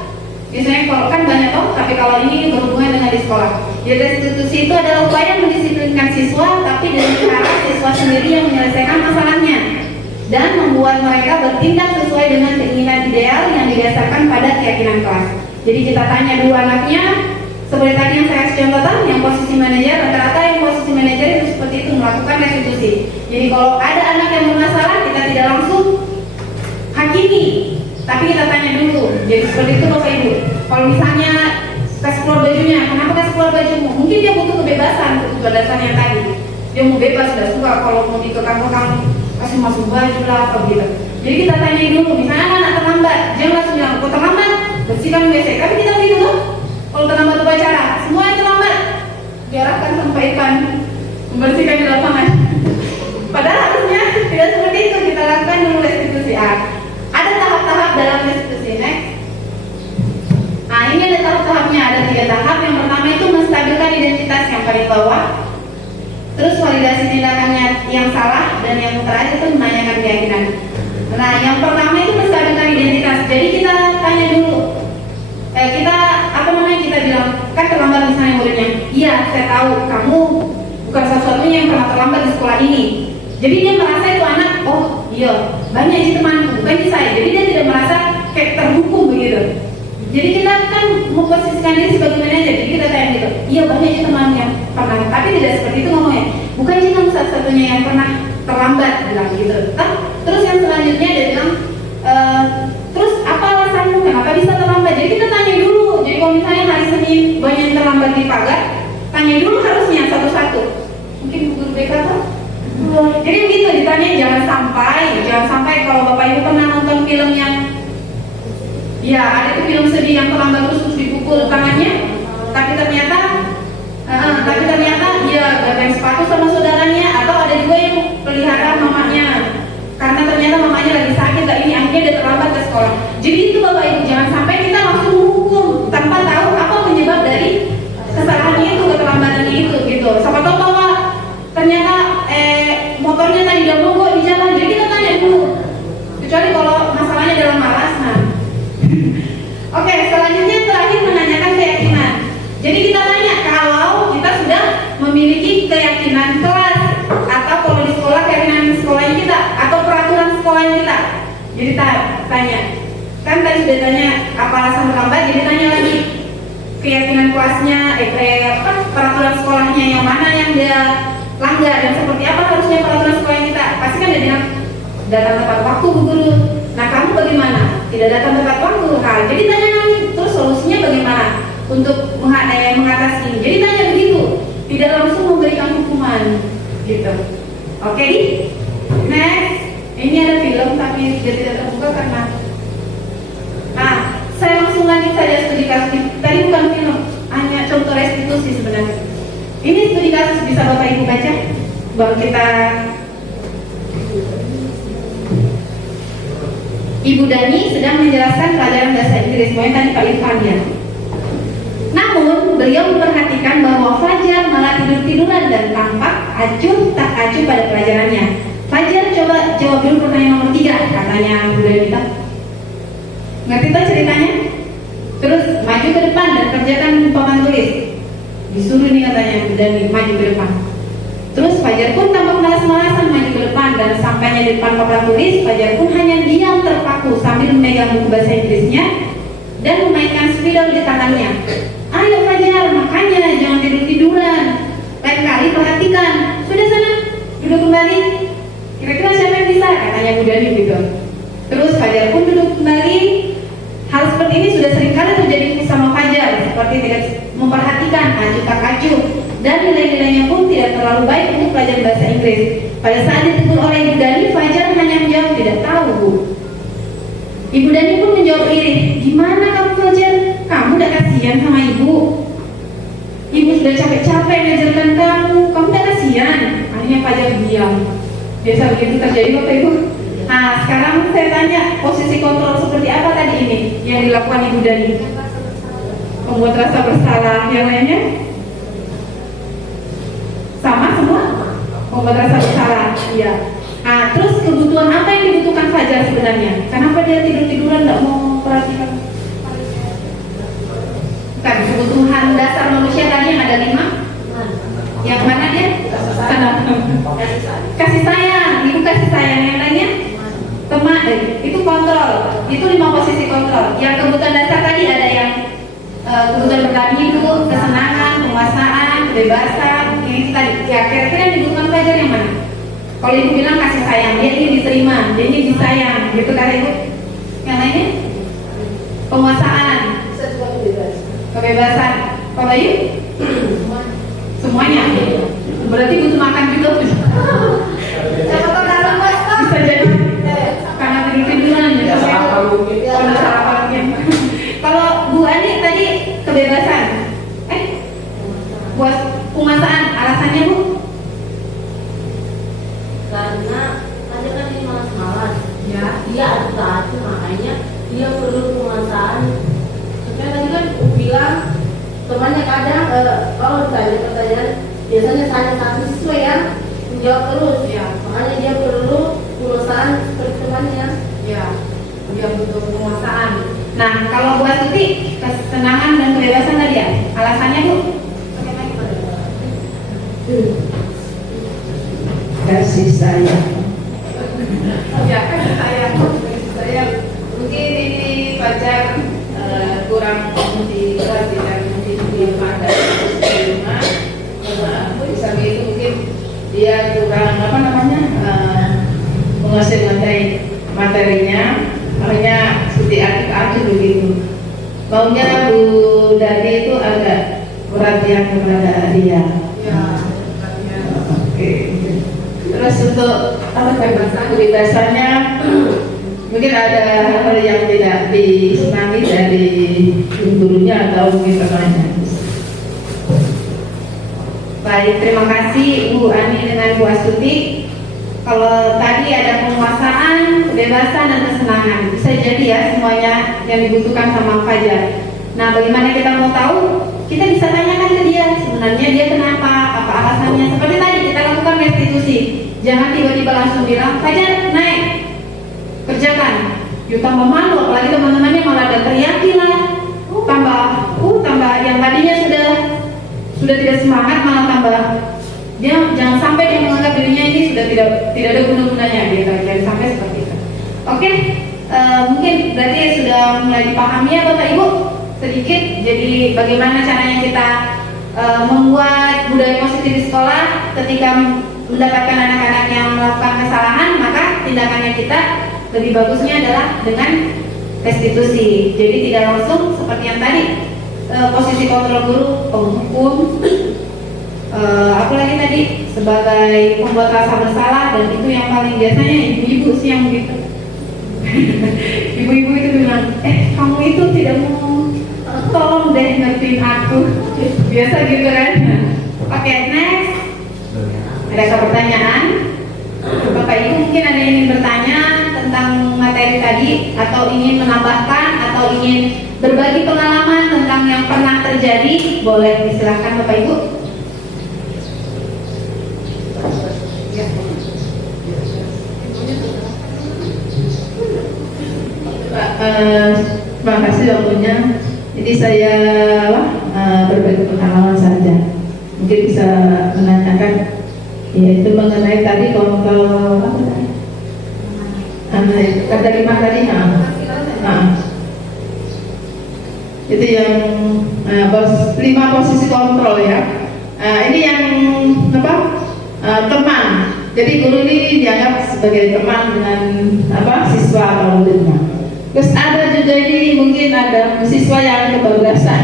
biasanya kalau kan banyak tapi kalau ini berhubungan dengan di sekolah. Jadi restitusi itu adalah upaya mendisiplinkan siswa, tapi dengan cara siswa sendiri yang menyelesaikan masalahnya dan membuat mereka bertindak sesuai dengan keinginan ideal yang didasarkan pada keyakinan kelas. Jadi kita tanya dulu anaknya, seperti tadi yang saya contohkan, yang posisi manajer, rata-rata yang posisi manajer itu seperti itu melakukan restitusi. Jadi kalau ada anak yang bermasalah, kita tidak langsung hakimi, tapi kita tanya dulu. Jadi seperti itu Bapak Ibu. Kalau misalnya kasih keluar bajunya, kenapa kasih keluar bajumu? Mungkin dia butuh kebebasan, kebebasan yang tadi. Dia mau bebas, sudah suka kalau mau dikekang-kekang kasih masuk baju lah atau gitu. Jadi kita tanya dulu, misalnya anak terlambat, jangan langsung bilang, kok terlambat? Bersihkan WC. Tapi kita gitu loh. Kalau terlambat upacara, semua yang terlambat diarahkan sampaikan membersihkan di lapangan. Padahal harusnya tidak seperti itu. Kita lakukan dulu restitusi. Ada tahap-tahap dalam restitusi. Next. Nah ini ada tahap-tahapnya, ada 3 tahap. Yang pertama itu menstabilkan identitas yang paling bawah. Terus validasi tindakannya yang salah, dan yang terakhir itu menanyakan keyakinan. Nah yang pertama itu menstabilkan identitas. Jadi kita tanya dulu. Kita bilang, kan terlambat misalnya muridnya. Iya, saya tahu kamu bukan satu-satunya yang pernah terlambat di sekolah ini. Jadi dia merasa itu anak, oh iya, banyak sih temanku, bukan di saya. Jadi dia tidak merasa kayak terhukum begitu. Jadi kita kan memposisikan diri sebagai manajer, jadi kita tanya gitu, iya banyak aja teman yang pernah, tapi tidak seperti itu ngomongnya. Bukan aja kamu satu-satunya yang pernah terlambat, bilang gitu. Terus yang selanjutnya dia bilang, terus apa alasanmu kenapa bisa terlambat? Jadi kita tanya dulu. Jadi kalau misalnya hari Senin banyak yang terlambat di pagar, tanya dulu harusnya satu-satu. Mungkin Bu Guru BK tuh. Jadi begitu ditanya, jangan sampai kalau Bapak Ibu pernah nonton film yang ya ada tuh film sedih yang terlambat terus dipukul tangannya, tapi ternyata dia ganti sepatu sama saudaranya, atau ada juga yang pelihara mamanya karena ternyata mamanya lagi sakit kayak ini, akhirnya dia terlambat ke sekolah. Jadi itu Bapak Ibu, jangan sampai kita langsung menghukum tanpa tahu apa penyebab dari kesalahannya itu, keterlambatannya itu gitu. Siapa tahu bahwa ternyata motornya tadi udah mogok di jalan, jadi kita tanya dulu, kecuali kalau masalahnya dalam malas. Nah oke, selanjutnya terakhir menanyakan keyakinan. Jadi kita tanya kalau kita sudah memiliki keyakinan kelas, atau kalau di sekolah keyakinan sekolahnya kita, atau peraturan sekolahnya kita. Jadi tanya, kan tadi sudah tanya apa alasan terlambat, jadi tanya lagi keyakinan kelasnya, peraturan sekolahnya yang mana yang dia langgar, dan seperti apa harusnya peraturan sekolah kita. Pasti kan dia bilang datang tepat waktu Bu Guru. Nah kamu bagaimana? Tidak datang tepat waktu. Nah, jadi tanya lagi, terus solusinya bagaimana untuk mengatasi ini. Jadi tanya begitu, tidak langsung memberikan hukuman gitu. Oke, next. Ini ada film tapi dia tidak terbuka karena saya langsung lanjut saja studi kasus. Tadi bukan film, hanya contoh restitusi sebenarnya. Ini studi kasus, bisa Bapak Ibu baca. Baru kita. Ibu Dani sedang menjelaskan pelajaran bahasa Inggris, yang tadi Pak Irfan ya. Namun beliau memperhatikan bahwa Fajar malah tidur-tiduran dan tampak acuh tak acuh pada pelajarannya. Fajar coba jawab dulu pertanyaan nomor 3, katanya Bu Dani. Ngerti tuh ceritanya? Terus maju ke depan dan kerjakan papan tulis. Disuruh nih katanya Bu Dani maju ke depan. Terus Fajar pun tampak malas-malasan maju ke depan, dan sampainya di depan papan tulis, Fajar pun hanya diam terpaku sambil memegang buku bahasa Inggrisnya dan memainkan spidol di tangannya. Ayo Fajar, makanya jangan tidur-tiduran. Lain kali perhatikan. Sudah sana, duduk kembali. Kira-kira siapa yang bisa? Katanya Bu Dani gitu. Terus Fajar pun duduk kembali. Hal seperti ini sudah sering kali terjadi sama Fajar, seperti tidak memperhatikan, acuh tak acuh, dan nilai-nilainya pun tidak terlalu baik untuk pelajaran bahasa Inggris. Pada saat ditegur oleh Ibu Dani, Fajar hanya menjawab tidak tahu Bu. Ibu Dani pun menjawab iri, gimana kamu Fajar? Kamu udah kasihan sama ibu. Ibu sudah capek-capek ngajarkan kamu udah kasihan. Akhirnya Fajar diam. Biasa begitu terjadi Bapak Ibu. Nah sekarang saya tanya, posisi kontrol seperti apa tadi ini yang dilakukan Ibu Dani? Membuat rasa bersalah. Yang lainnya? Sama semua? Membuat rasa bersalah. Iya. Nah terus kebutuhan apa yang dibutuhkan Fajar sebenarnya? Kenapa dia tidur-tiduran tidak mau perhatikan? Bukan, kebutuhan dasar manusia tadi yang ada 5. Yang mana dia? Kasih sayang. Ibu kasih sayang. Yang lainnya? Teman, itu kontrol. Itu 5 posisi kontrol. Yang kebutuhan dasar tadi ada yang kebutuhan bertahan hidup, kesenangan, penguasaan, kebebasan. Yang itu tadi. Ya kira-kira yang dibutuhkan Fajar yang mana? Kalau ibu bilang kasih sayang, dia ingin diterima, dia ingin disayang, gitu kan ibu? Yang lainnya? Penguasaan, kebebasan. Kalau Bayu? Semuanya. Berarti butuh makan juga. Bisa jadi karena tidur-tiduran. Kalau sarapan. Kalau Bu Ani tadi kebebasan. Buat penguasaan, alasannya Bu? Karena ada kan ini malas-malas Ya. dia adu-adu, makanya dia perlu penguasaan. Sebenarnya tadi kan aku bilang temannya kadang kalau ditanya pertanyaan biasanya tanya satu siswa ya menjawab terus Ya. makanya dia perlu penguasaan seperti temannya. Ya, dia butuh penguasaan. Nah, kalau buat Tuti, kesenangan dan kebebasan tadi ya, alasannya Bu? Kasih sayang. Ya, kasih sayang. Mungkin ini Fajar kurang menguasai materinya, makanya seperti acuk-acuk begitu. Maunya Bu Dadi itu agak perhatian kepada dia. Ya. Oke. Terus untuk kebebasannya mungkin ada hal yang tidak disenangi dari gurunya atau mungkin temannya. Baik, terima kasih Bu Ani dengan Bu Astuti. Kalau tadi ada penguasaan, kebebasan dan kesenangan, bisa jadi ya semuanya yang dibutuhkan sama Fajar. Nah, bagaimana kita mau tahu? Kita bisa tanyakan ke dia, sebenarnya dia kenapa, apa alasannya. Seperti tadi kita lakukan restitusi. Jangan tiba-tiba langsung bilang, Fajar naik, kerjakan. Yuk tambah malu, apalagi teman-temannya malah ada teriaki lah. Tambah yang tadinya sudah tidak semangat malah tambah. Dia jangan sampai dia menganggap dirinya ini sudah tidak ada guna-gunanya gitu. Jangan sampai seperti itu. Oke, mungkin berarti sudah mulai dipahami ya Bapak Ibu sedikit. Jadi bagaimana caranya kita membuat budaya positif di sekolah ketika mendapatkan anak-anak yang melakukan kesalahan, maka tindakannya kita lebih bagusnya adalah dengan restitusi. Jadi tidak langsung seperti yang tadi posisi kontrol guru, penghukum, apalagi tadi sebagai pembuat rasa bersalah, dan itu yang paling biasanya ibu-ibu sih yang begitu. Ibu-ibu itu bilang, kamu itu tidak mau tolong deh ngertiin aku. Biasa gitu kan. Oke, next. Ada pertanyaan? Bapak Ibu mungkin ada yang ingin bertanya tentang materi tadi, atau ingin menambahkan, atau ingin berbagi pengalaman tentang yang pernah terjadi, boleh disilahkan Bapak Ibu. Terima kasih waktunya. Jadi saya berbagi pengalaman saja. Mungkin bisa menanyakan, yaitu mengenai tadi kontrol kata lima tadi. Itu yang 5 posisi kontrol ya. Ini yang teman. Jadi guru ini dianggap sebagai teman dengan siswa atau muridnya. Terus ada juga ini mungkin ada siswa yang kebablasan.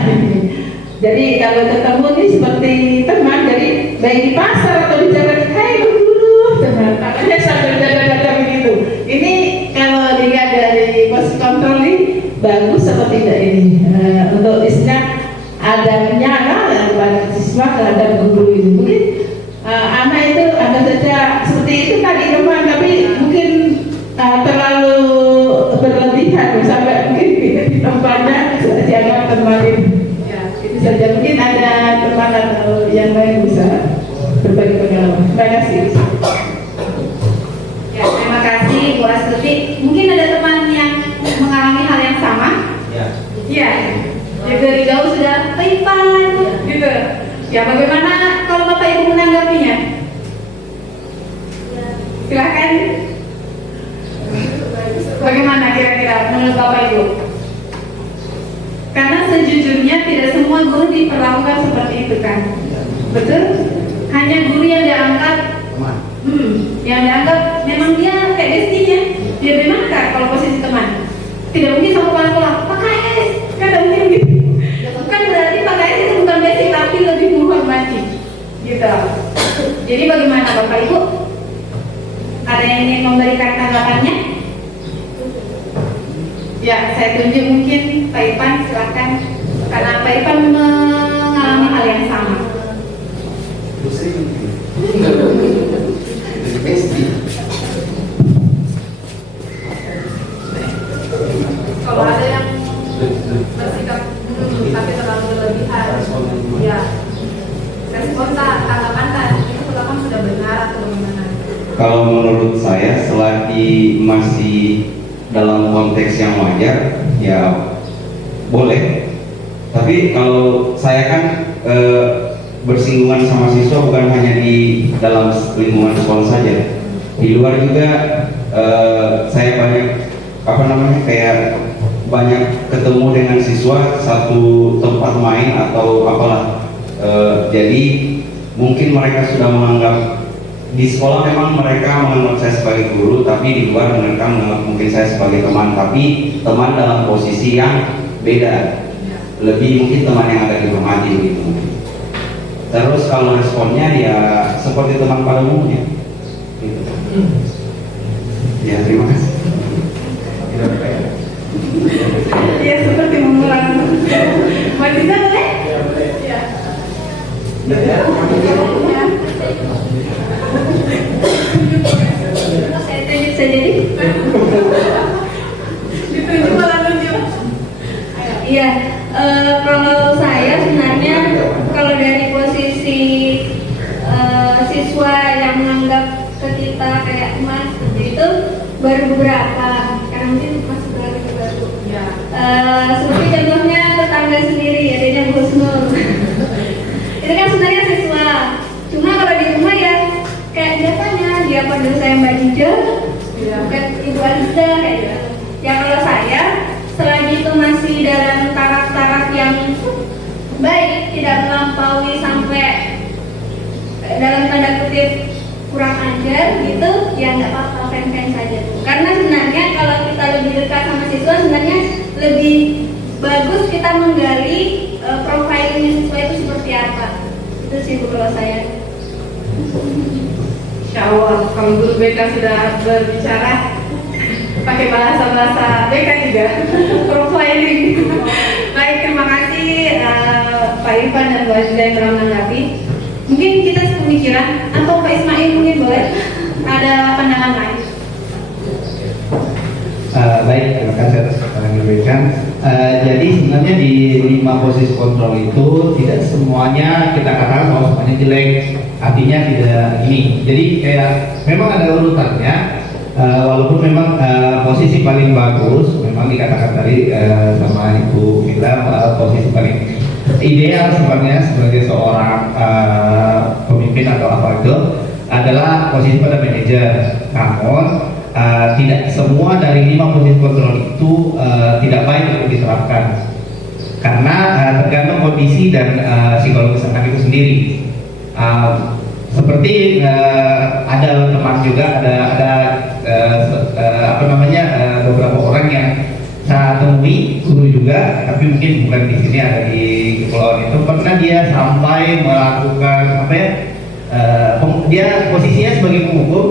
Jadi kalau ketemu ini seperti teman, jadi baik di pasar atau di jalan, hai guru, teman. Makanya sambil jaga-jaga begitu. Ini kalau dilihat dari posisi kontrol ini bagus atau tidak ini? Untuk istilah adabnya kepada siswa terhadap guru ini. Mungkin anak itu ada saja seperti itu tadi teman, tapi mungkin terlalu berlebihan sampai mungkin di tempatnya dianggap teman ini. Itu saja, mungkin ada teman atau yang lain bisa berbagi pengalaman. Terima kasih. Ya, terima kasih Bu Astuti. Mungkin ada teman yang mengalami hal yang sama? Ya. Iya. Jadi dari jauh sudah Taipan gitu. Ya, bagaimana kalau Bapak Ibu menanggapinya? Silakan. Bagaimana kira-kira menurut Bapak Ibu? Karena sejujurnya tidak semua guru diperlakukan seperti itu kan, betul? Hanya guru yang dianggap yang dianggap memang dia kayak bestinya. Dia memang kan kalau posisi teman. Tidak mungkin sama kepala sekolah, Pak KS, kan tidak mungkin gitu. Bukan berarti Pak KS itu bukan besti, tapi lebih menghormati, gitu. Jadi bagaimana Bapak Ibu? Ada yang ingin memberikan tanggapannya? Ya, saya tunjuk mungkin Pak Ipan, silakan. Karena Pak Ipan mengalami hal yang sama. Kalau ada yang bersikap tapi terlalu berlebihan, ya respon tanggapan tadi itu kan sudah benar atau bagaimana? Kalau menurut saya selagi masih dalam konteks yang wajar, ya boleh. Tapi kalau saya kan bersinggungan sama siswa bukan hanya di dalam lingkungan sekolah saja, di luar juga saya kayak banyak ketemu dengan siswa satu tempat main atau apalah. Jadi mungkin mereka sudah menganggap di sekolah memang mereka menganggap saya sebagai guru, tapi di luar mereka menganggap mungkin saya sebagai teman, tapi teman dalam posisi yang beda, lebih mungkin teman yang agak dihormati gitu. Terus kalau responnya ya seperti teman pada umumnya gitu. Ya, terima kasih. Ya seperti mengulang. Mbak Diza boleh? Ya. Saya tunjuk saja nih. Ditunjuk malah nunjuk. Iya, kalau saya sebenarnya kalau dari posisi siswa yang menganggap ke kita kayak emas seperti itu baru beberapa, karena mungkin masih baru. Ya. Seperti contohnya tetangga sendiri, adanya Bu Husnul. Itu kan sebenarnya siswa, cuma kalau di rumah ya kayak biasanya dia panggil saya Mbak Jijo, bukan Ibu Aziza kayak gitu. Ya kalau saya selagi itu masih dalam taraf-taraf yang baik, tidak melampaui sampai dalam tanda kutip kurang ajar gitu, ya nggak apa-apa, fan-fan saja. Karena sebenarnya kalau kita lebih dekat sama siswa, sebenarnya lebih bagus kita menggali profilnya siswa itu seperti apa. Itu sih Bu kalau saya. Insya Allah kalau guru BK sudah berbicara pakai bahasa BK juga profiling. Baik, terima kasih Pak Irfan dan Bu Aziza yang telah menanggapi. Mungkin kita sepemikiran atau Pak Ismail mungkin boleh ada pandangan lain. Baik, terima kasih atas keterangan yang diberikan. Jadi sebenarnya di 5 posisi kontrol itu tidak semuanya kita katakan bahwa semuanya jelek, artinya tidak ini. Jadi kayak memang ada urutannya, walaupun memang posisi paling bagus memang dikatakan tadi sama Ibu Mila, posisi paling ideal sebenarnya sebagai seorang pemimpin atau apa itu adalah posisi pada manajer. Namun tidak semua dari 5 posisi kontrol itu tidak baik untuk diterapkan, karena tergantung kondisi dan psikologis anak itu sendiri. Seperti ada teman juga, ada beberapa orang yang saya temui, guru juga, tapi mungkin bukan di sini, ada di kepulauan itu, pernah dia sampai melakukan dia posisinya sebagai penghukum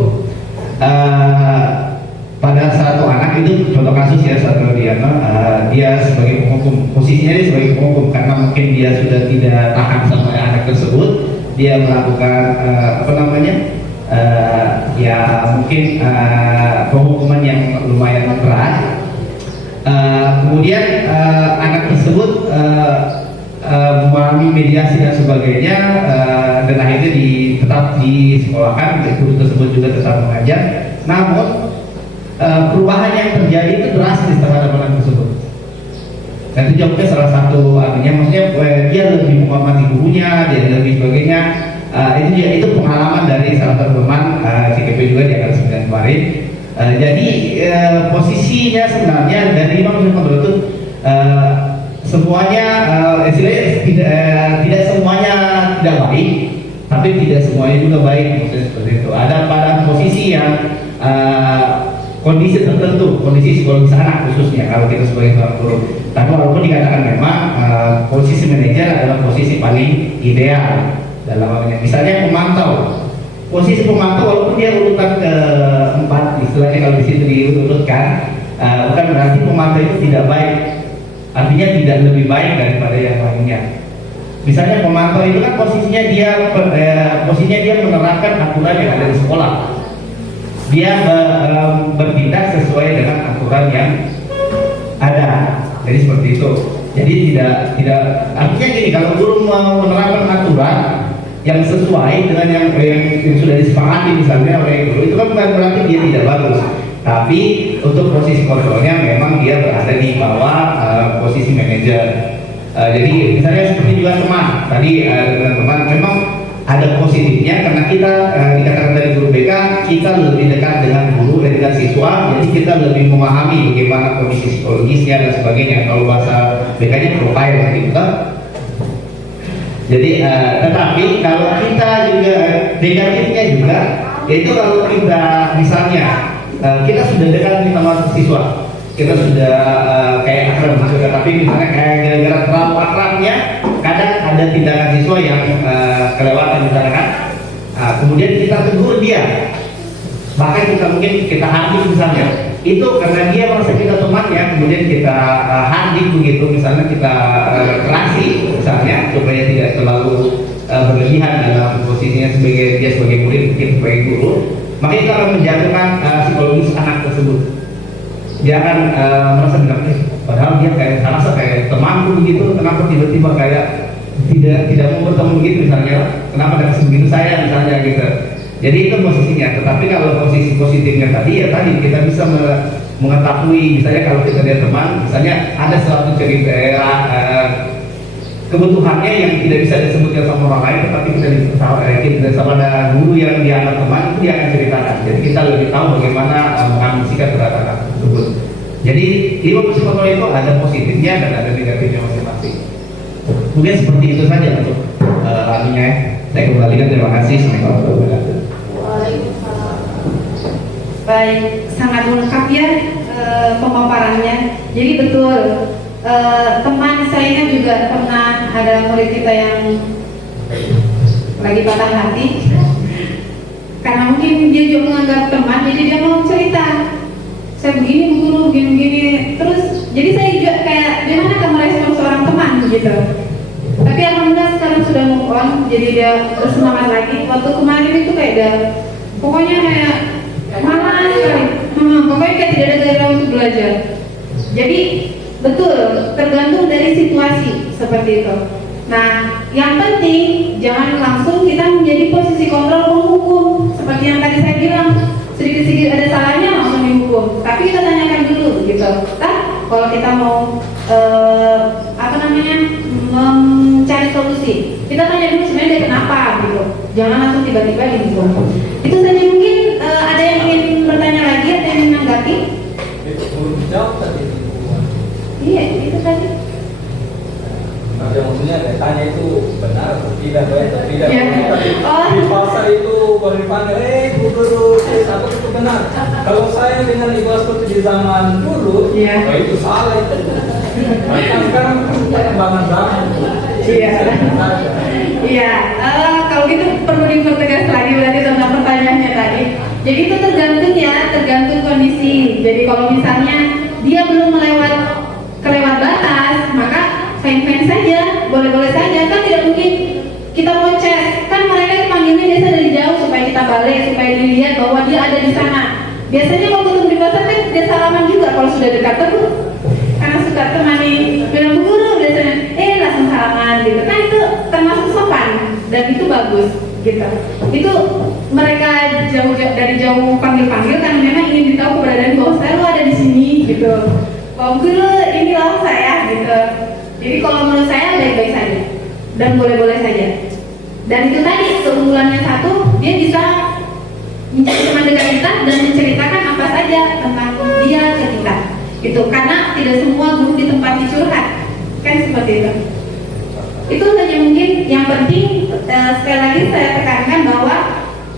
pada satu anak itu, contoh kasus ya, satu dia sebagai penghukum, posisinya dia sebagai penghukum karena mungkin dia sudah tidak tahan sama anak tersebut, dia melakukan ya mungkin penghukuman yang lumayan berat. Kemudian anak tersebut melalui mediasi dan sebagainya, dan akhirnya tetap disekolahkan, guru tersebut juga tetap mengajar. Namun perubahan yang terjadi itu drastis terhadap anak tersebut. Dan itu juga salah satu artinya, maksudnya dia lebih menghormati gurunya, dia lebih sebagainya. Itu pengalaman dari salah satu teman CKP juga di angkatan 9 kemarin. Jadi posisinya sebenarnya dari 5 posisi kontrol itu semuanya tidak semuanya tidak baik, tapi tidak semuanya juga baik, maksudnya seperti itu. Ada pada posisi yang kondisi tertentu, kondisi psikologis anak khususnya kalau kita sebagai seorang guru. Tapi walaupun dikatakan memang posisi manajer adalah posisi paling ideal dalam hal misalnya pemantau. Posisi pemantau walaupun dia urutan ke-4, istilahnya kalau di situ diurutkan, bukan berarti pemantau itu tidak baik. Artinya tidak lebih baik daripada yang lainnya. Misalnya pemantau itu kan posisinya dia menerapkan aturan yang ada di sekolah. Dia bertindak sesuai dengan aturan yang ada. Jadi seperti itu. Jadi tidak artinya gini, kalau guru mau menerapkan aturan yang sesuai dengan yang sudah disepakati misalnya oleh guru, itu kan bukan berarti dia tidak bagus. Tapi untuk posisi kontrolnya memang dia berada di bawah posisi manajer. Jadi misalnya seperti juga teman tadi dengan teman memang ada positifnya karena kita dikatakan dari guru BK kita lebih dekat dengan guru dan dengan siswa, jadi kita lebih memahami bagaimana kondisi psikologisnya dan sebagainya. Kalau bahasa BK-nya profile gitu. Jadi tetapi kalau kita juga negatifnya juga itu kalau kita misalnya kita sudah dekat nih sama siswa, kita sudah kayak akrab juga, tapi misalnya kayak gara-gara terlalu akrabnya kadang ada tindakan siswa yang kelewatan misalnya kan. Kemudian kita tegur dia, bahkan kita mungkin kita hardik misalnya, itu karena dia merasa kita temannya, kemudian kita hardik begitu, misalnya kita kerasi misalnya supaya tidak terlalu berlebihan dalam posisinya sebagai dia sebagai murid, mungkin sebagai guru, maka itu akan menjatuhkan psikologis anak tersebut. Dia akan merasa bilang, padahal dia kayak merasa kayak temanku begitu, kenapa tiba-tiba kayak tidak mau bertemu begitu misalnya, kenapa ada begitu saya misalnya gitu. Jadi itu posisinya. Tetapi kalau posisi positifnya tadi ya tadi kita bisa mengetahui, misalnya kalau kita lihat teman, misalnya ada suatu cerita kebutuhannya yang tidak bisa disebutkan sama orang lain, tetapi kita sama ada guru yang dianggap teman, itu dia akan ceritakan. Jadi kita lebih tahu bagaimana mengambil sikap terhadap anak tersebut. Jadi ilmu psikologi itu ada positifnya dan ada negatifnya masing-masing. Mungkin seperti itu saja untuk lagunya. Saya kembalikan, terima kasih. Assalamualaikum warahmatullahi wabarakatuh. Waalaikumsalam. Baik, sangat lengkap ya pemaparannya. Jadi betul, teman saya juga pernah ada murid kita yang lagi patah hati karena mungkin dia juga menganggap teman, jadi dia mau cerita, saya begini bu guru, begini terus. Jadi saya juga kayak gimana kamu respon seorang teman gitu. Tapi alhamdulillah sekarang sudah move on, jadi dia bersemangat lagi. Waktu kemarin itu kayak dia pokoknya kayak malas sekali, pokoknya kayak tidak ada gairah untuk belajar. Jadi betul, tergantung dari situasi seperti itu. Nah, yang penting jangan langsung kita menjadi posisi kontrol penghukum. Seperti yang tadi saya bilang, sedikit-sedikit ada salahnya langsung dihukum. Tapi kita tanyakan dulu gitu. Kalau kita mau mencari solusi, kita tanya dulu sebenarnya dia kenapa gitu. Jangan langsung tiba-tiba dihukum. Itu saja. Mungkin ada yang ingin bertanya lagi, ada yang menanggapi? Jawab tadi. Iya, itu tadi. Ada maksudnya tanya itu benar atau tidak, baik atau tidak. Ya. Di pasar itu baru dipanggil, guru satu itu benar. Kalau saya dengan ibadah seperti di zaman dulu, Ya. itu salah itu. Bahkan sekarang perkembangan zaman. Iya. Iya. Kalau gitu perlu dipertegas lagi berarti tentang pertanyaannya tadi. Jadi itu tergantung kondisi. Jadi kalau misalnya dia belum kelewat batas, maka fine-fine saja, boleh-boleh saja. Kan tidak mungkin kita mau chat, kan mereka panggilnya biasa dari jauh supaya kita balik, supaya dilihat bahwa dia ada di sana. Biasanya kalau ketemu di pasar kan dia salaman juga kalau sudah dekat terus, karena suka temani bilang bu guru biasanya, langsung salaman gitu. Kan itu termasuk sopan dan itu bagus gitu. Itu mereka dari jauh panggil-panggil karena memang ingin ditahu keberadaan bahwa saya lo ada di sini gitu. Bahwa guru ini loh saya gitu. Jadi kalau menurut saya baik-baik saja dan boleh-boleh saja. Dan itu tadi keunggulannya satu, dia bisa menjadi teman dekat kita dan menceritakan apa saja tentang dia ke kita. Itu karena tidak semua guru di tempat curhat, kan seperti itu. Itu saja mungkin. Yang penting sekali lagi saya tekankan bahwa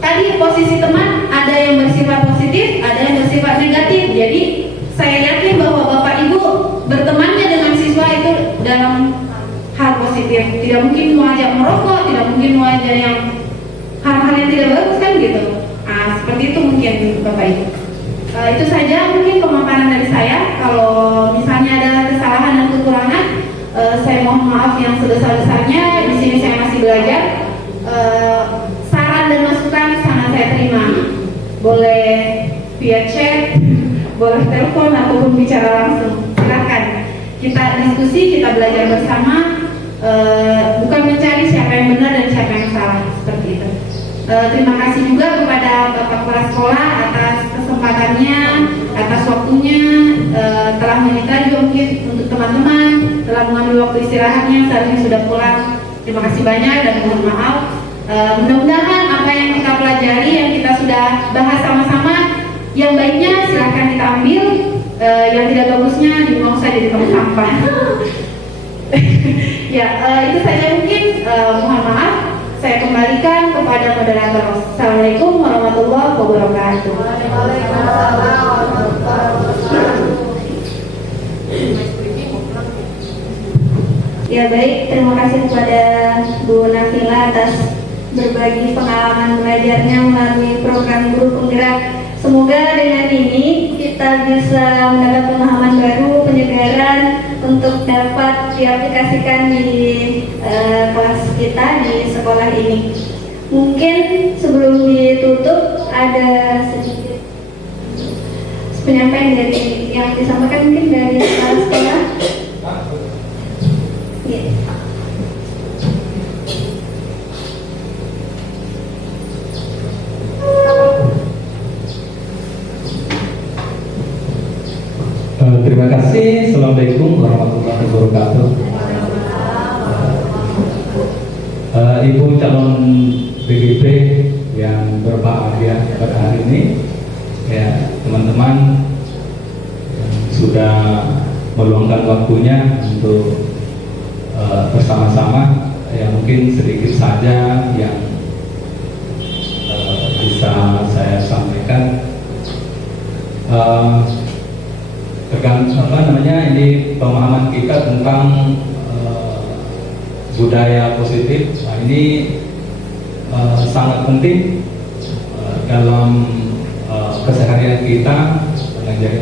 tadi posisi teman ada yang bersifat positif, ada yang bersifat negatif. Jadi saya yakin bahwa Bapak Ibu bertemannya dengan siswa itu dalam hal positif. Tidak mungkin mau ajak merokok, tidak mungkin mau ajak yang hal-hal yang tidak bagus kan gitu. Seperti itu mungkin Bapak Ibu. Itu saja mungkin pemaparan dari saya. Kalau misalnya ada kesalahan dan kekurangan, saya mohon maaf yang sebesar-besarnya. Di sini saya masih belajar. Saran dan masukan sangat saya terima. Boleh via chat, boleh telepon ataupun bicara langsung. Silakan. Kita diskusi, kita belajar bersama. Bukan mencari siapa yang benar dan siapa yang salah, seperti itu. Terima kasih juga kepada Bapak Kepala Sekolah atas kesempatannya, atas waktunya, telah meminta juga mungkin untuk teman-teman, telah mengambil waktu istirahatnya, seharusnya sudah pulang. Terima kasih banyak dan mohon maaf. Mudah-mudahan apa yang kita pelajari, yang kita sudah bahas sama-sama, yang baiknya silahkan kita ambil, yang tidak bagusnya dibuang saja di tempat sampah. Ya, itu saja mungkin. Mohon maaf. Saya kembalikan kepada moderator. Assalamualaikum warahmatullahi wabarakatuh. Ya baik, terima kasih kepada Bu Nafila atas berbagi pengalaman belajarnya melalui program Guru Penggerak. Semoga dengan ini kita bisa mendapat pemahaman baru, penyegaran untuk dapat diaplikasikan di kelas kita di sekolah ini. Mungkin sebelum ditutup ada sedikit penyampaian dari yang disampaikan mungkin dari kepala sekolah. Ya. Terima kasih. Assalamualaikum warahmatullahi wabarakatuh. Ibu calon BGP yang berbahagia pada hari ini, ya teman-teman yang sudah meluangkan waktunya untuk bersama-sama, ya mungkin sedikit saja yang bisa saya sampaikan. Ini pemahaman kita tentang budaya positif. Nah, ini sangat penting dalam keseharian kita.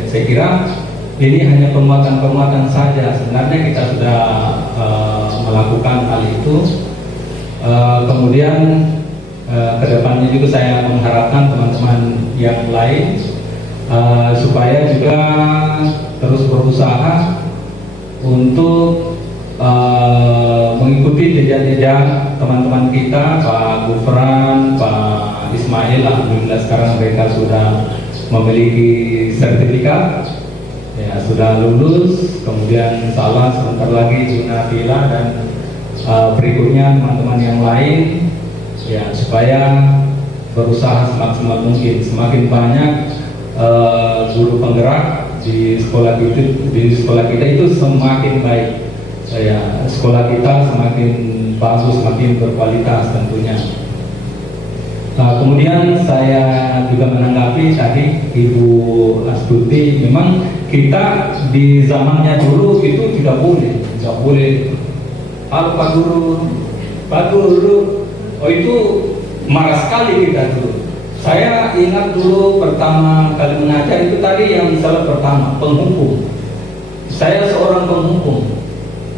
Saya kira ini hanya penguatan-penguatan saja. Sebenarnya kita sudah melakukan hal itu. Kemudian kedepannya juga saya mengharapkan teman-teman yang lain supaya juga terus berusaha untuk mengikuti jejak-jejak teman-teman kita, Pak Gufran, Pak Ismail. Alhamdulillah sekarang mereka sudah memiliki sertifikat, ya sudah lulus. Kemudian salah sebentar lagi Bu Nabila dan berikutnya teman-teman yang lain, ya supaya berusaha semaksimal mungkin. Semakin banyak guru penggerak di sekolah kita itu semakin baik. Ya, sekolah kita semakin bagus, semakin berkualitas tentunya. Kemudian saya juga menanggapi tadi Ibu Astuti, memang kita di zamannya dulu itu tidak boleh. Halo Pak Guru, oh itu marah sekali kita dulu. Saya ingat dulu pertama kali mengajar itu tadi yang misalnya pertama penghukum. Saya seorang penghukum.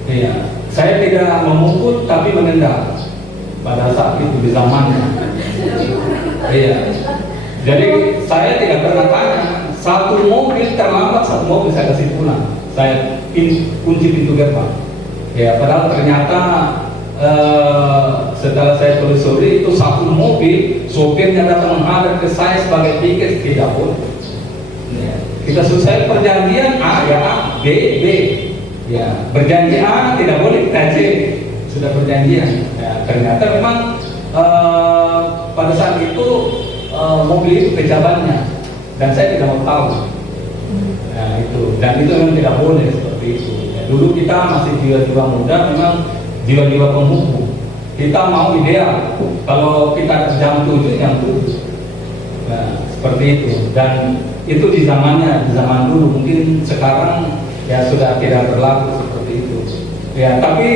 Iya, saya tidak memukul tapi menendang pada saat itu di zamannya. Iya. Jadi saya tidak pernah tanya. Satu mobil terlambat, satu mobil saya kasih pulang. Saya kunci pintu gerbang. Ya, padahal ternyata setelah saya telusuri itu satu mobil, sopirnya datang menghadap ke saya sebagai tiket, tidak boleh. Ya. Kita selesai perjanjian A ya A, B B. Ya, berjanji A tidak boleh kita C. Sudah perjanjian. Ya, ternyata memang pada saat itu mobil itu pejabatnya dan saya tidak mau tahu. Nah, itu dan itu memang tidak boleh seperti itu. Ya, dulu kita masih jiwa-jiwa muda, memang jiwa-jiwa penghukum. Kita mau ideal. Kalau kita jam 7 jam 7. Nah, seperti itu. Dan itu di zamannya, di zaman dulu. Mungkin sekarang ya sudah tidak berlaku seperti itu. Ya, tapi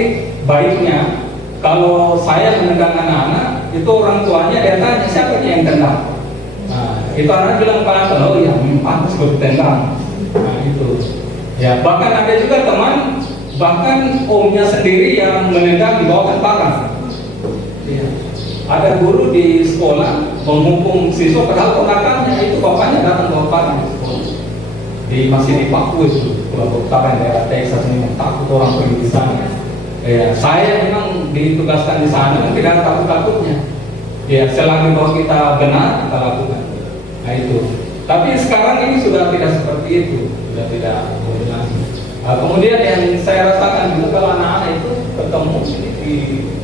baiknya kalau saya menendang anak-anak, itu orang tuanya dia tanya siapa yang tendang. Nah, itu anak bilang Pak, oh ya, pantas gue tendang. Nah, itu. Ya, bahkan ada juga teman, bahkan omnya sendiri yang menendang dibawakan parang. Ya. Ada guru di sekolah menghukum siswa padahal ponakannya itu bapaknya datang bawa parang di sekolah. Masih di Papua itu, Pulau Utara daerah Texas ini, takut orang pergi di sana. Ya, saya memang ditugaskan di sana tidak takut-takutnya. Ya, selagi bahwa kita benar kita lakukan. Nah itu. Tapi sekarang ini sudah tidak seperti itu, sudah tidak boleh lagi. Nah, kemudian yang saya rasakan juga kalau anak-anak itu ketemu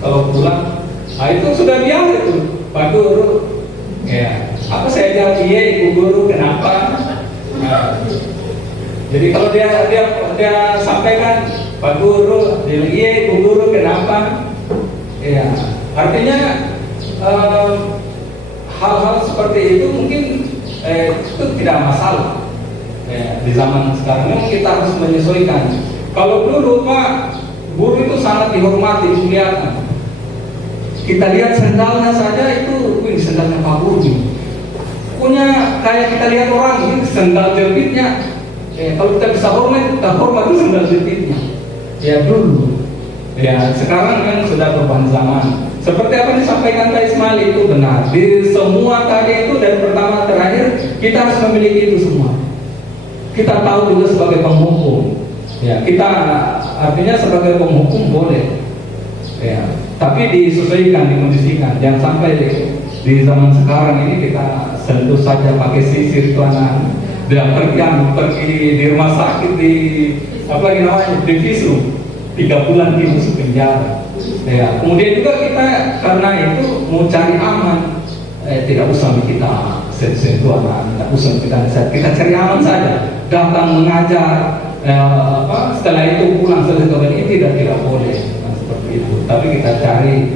kalau pulang, nah itu sudah biasa itu, Pak Guru. Ya, apa saya jawab iya Ibu Guru kenapa? Nah, jadi kalau dia sampaikan Pak Guru, iya Bu Guru kenapa? Ya, artinya hal-hal seperti itu mungkin itu tidak masalah. Di zaman sekarang memang kita harus menyesuaikan. Kalau dulu Pak Guru itu sangat dihormati, dimuliakan. Kita lihat sendalnya saja itu, wih sendalnya Pak Guru punya kayak kita lihat orang ini sendal jepitnya. Kalau kita bisa hormat, kita hormat itu sendal jepitnya. Ya dulu. Ya sekarang kan sudah berubah zaman. Seperti apa yang disampaikan Pak Ismail itu benar. Di semua tadi itu dari pertama terakhir kita harus memiliki itu semua. Kita tahu juga sebagai penghukum. Ya kita artinya sebagai penghukum boleh. Ya tapi disesuaikan, dikondisikan. Jangan sampai di zaman sekarang ini kita sentuh saja pakai sisir itu anak. Dia pergi di rumah sakit di apa lagi namanya di visum 3 bulan di masuk penjara. Ya, kemudian juga kita karena itu mau cari aman, tidak usah kita sentuh anak, tidak usah kita cari aman saja. Datang mengajar, setelah itu pulang selesai ini tidak boleh seperti itu. Tapi kita cari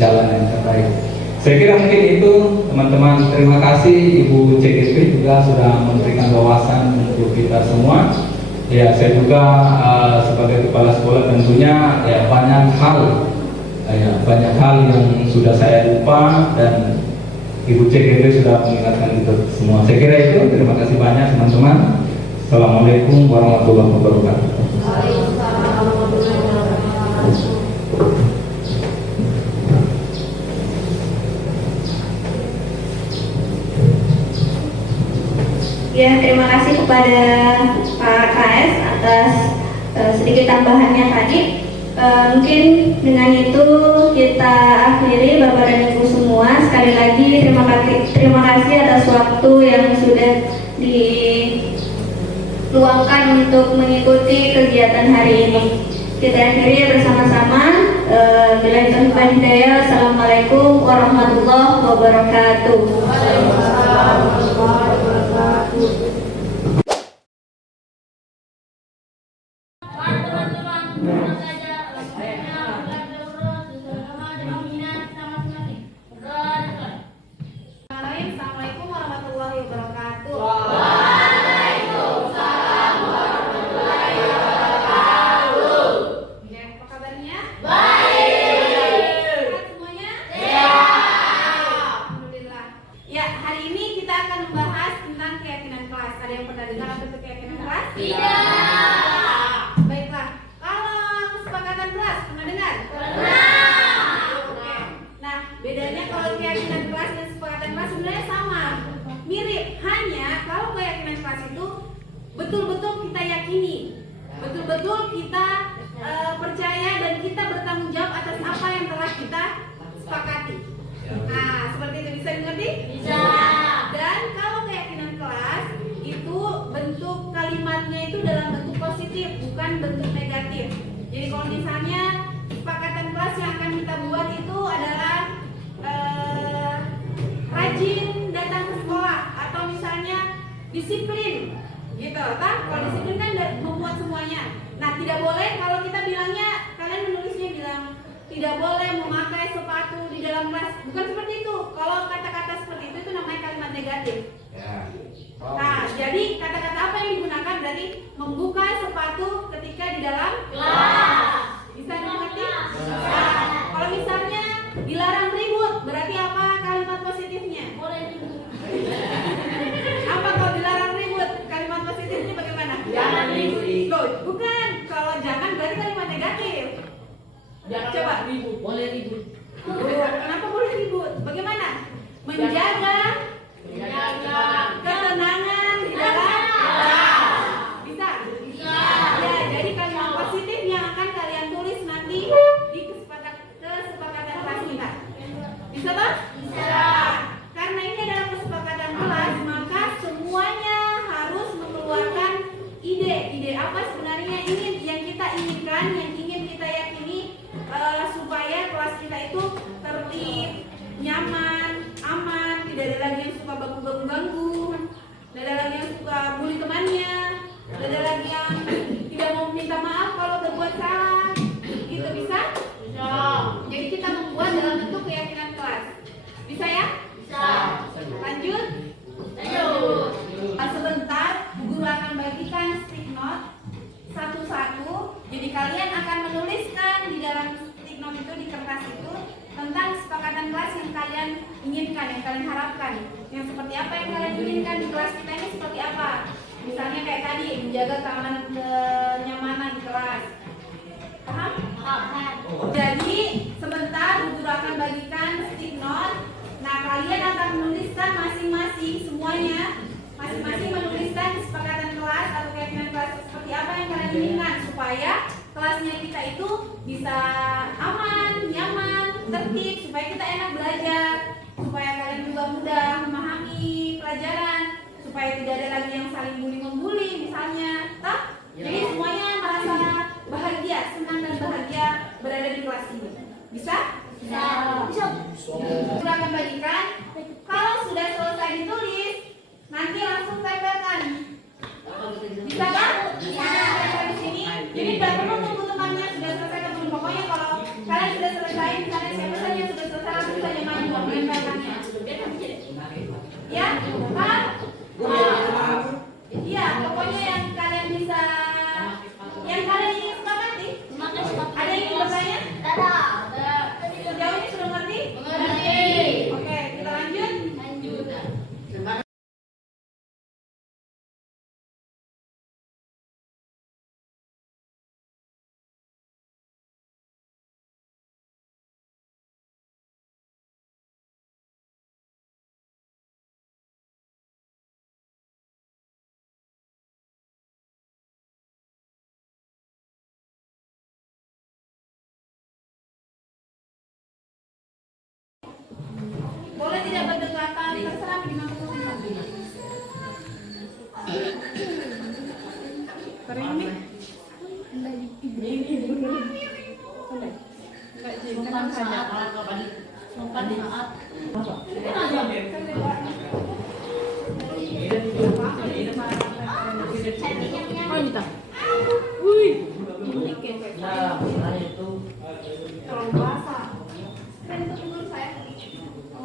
jalan yang terbaik. Saya kira mungkin itu teman-teman. Terima kasih Ibu CGP juga sudah memberikan wawasan untuk kita semua. Ya saya juga sebagai kepala sekolah tentunya ya banyak hal yang sudah saya lupa dan Ibu CGP sudah mengingatkan itu semua. Saya kira itu. Terima kasih banyak teman-teman. Assalamualaikum warahmatullahi wabarakatuh. Ya, terima kasih kepada Pak KS atas sedikit tambahannya tadi. Mungkin dengan itu kita akhiri Bapak dan Ibu semua. Sekali lagi terima kasih atas waktu yang sudah diluangkan untuk mengikuti kegiatan hari ini. Kita akhiri bersama-sama. Billahi taufiq wal hidayah. Assalamualaikum warahmatullahi wabarakatuh. Assalamualaikum warahmatullahi wabarakatuh. Ya, apa kabarnya? Baik. Sehat semuanya? Alhamdulillah. Ya, hari ini kita akan membahas tentang keyakinan kelas. Ada yang pernah dengar apa itu keyakinan kelas? Tidak. Baiklah. Kalau kesepakatan kelas pernah dengar? Pernah. Oke. Nah, bedanya kalau keyakinan kelas dan kesepakatan kelas sebenarnya sama, mirip. Hanya kalau keyakinan kelas itu betul-betul kita yakini, betul-betul kita percaya dan kita bertanggung jawab atas apa yang telah kita sepakati. Nah, seperti itu bisa dimengerti? Bisa. Dan kalau keyakinan kelas itu bentuk kalimatnya itu dalam bentuk positif, bukan bentuk negatif. Jadi kalau misalnya kesepakatan kelas yang akan kita buat itu adalah rajin datang ke sekolah atau misalnya disiplin, gitu, kan? Kalau disiplin kan membuat semuanya. Nah, tidak boleh kalau kita bilangnya, kalian menulisnya bilang tidak boleh memakai sepatu di dalam kelas. Bukan seperti itu. Kalau kata-kata seperti itu namanya kalimat negatif. Nah, jadi kata-kata apa yang digunakan berarti membuka sepatu ketika di dalam kelas. Bisa dimengerti? Bisa. Kalau misalnya dilarang ribut, berarti apa kalimat positifnya? Boleh ribut. Apa kalau dilarang ribut? Kalimat positifnya bagaimana? Jangan ribut. Loh, bukan. Kalau jangan berarti kalimat negatif. Jangan Coba ribut, boleh ribut. Kenapa boleh ribut? Bagaimana? Menjaga ketenangan di dalam kelas. Bisa? Bisa. Ya, jadi kalimat positif yang akan kalian tulis nanti di kesepakatan kelas kita. Bisa toh? Bisa. Karena ini adalah kesepakatan kelas, maka semuanya harus mengeluarkan ide apa sebenarnya yang kita inginkan, yang ingin kita yakini supaya kelas kita itu tertib, nyaman, aman, tidak ada lagi yang suka ganggu, tidak ada lagi yang suka bully temannya, tidak ada lagi yang tidak mau minta maaf kalau berbuat inginkan, yang kalian harapkan, yang seperti apa yang kalian inginkan di kelas kita ini seperti apa. Misalnya kayak tadi, menjaga keamanan kenyamanan di kelas. Paham? Jadi sebentar guru akan bagikan stick note. Nah, kalian akan menuliskan masing-masing semuanya, masing-masing menuliskan kesepakatan kelas atau keyakinan kelas seperti apa yang kalian inginkan supaya kelasnya kita itu bisa aman, nyaman, tertib, supaya kita enak belajar, supaya kalian juga mudah memahami pelajaran, supaya tidak ada lagi yang saling bully-membuli misalnya. Toh? Jadi semuanya merasa bahagia, senang dan bahagia berada di kelas ini. Bisa? Bisa. Sudah akan bagikan. Kalau sudah selesai ditulis, nanti langsung tempelkan. Bisa kan? Bisa. Tempel di sini. Jadi tidak perlu tunggu temannya sudah selesai atau belum. Pokoknya kalau kalian sudah selesai, misalnya siapa saja yang sudah selesai langsung saja maju menempelkannya. Ya, paham? Iya, pokoknya yang kalian bisa, yang kalian ingin sepakati. Ada yang ingin bertanya? Sejauh ini sudah ngerti? Ngerti. Oke, kita lanjut. Boleh tidak berdekatan, terserah gimana pun. Kering nih. Sopan saat sopan saat Terlalu basah. Kan itu menurut saya.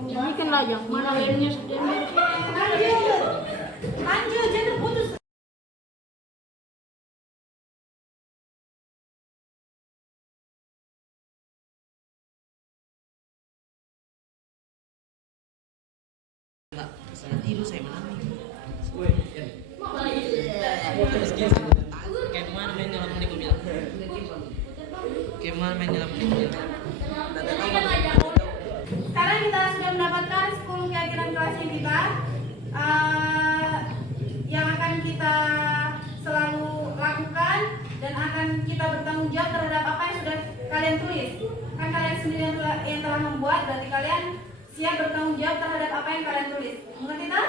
ini kan lajang mana lainnya sudah Lanjut, jangan putus. Sekarang kita sudah mendapatkan 10 keyakinan kelasnya kita yang akan kita selalu lakukan dan akan kita bertanggung jawab terhadap apa yang sudah kalian tulis. Kan kalian sendiri yang telah membuat, berarti kalian siap bertanggung jawab terhadap apa yang kalian tulis. Mengerti tak?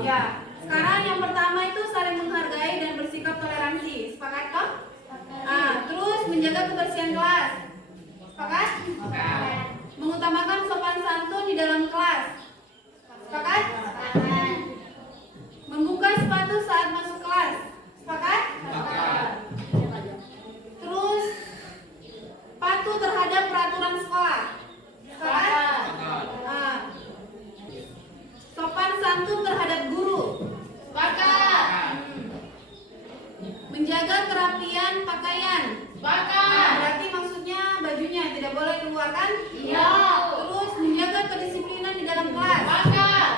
Ya. Sekarang yang pertama itu saling menghargai dan bersikap toleransi. Sepakat kok? Terus menjaga kebersihan kelas. Sepakat? Mengutamakan sopan santun di dalam kelas. Sepakat? Membuka sepatu saat masuk kelas. Sepakat? Terus patuh terhadap peraturan sekolah. Sepakat? Sopan santun terhadap guru. Sepakat? Menjaga kerapian pakaian. Sepakat? Berarti maksudnya bajunya tidak boleh keluar kan? Iya. Terus menjaga kedisiplinan di dalam kelas. Sepakat?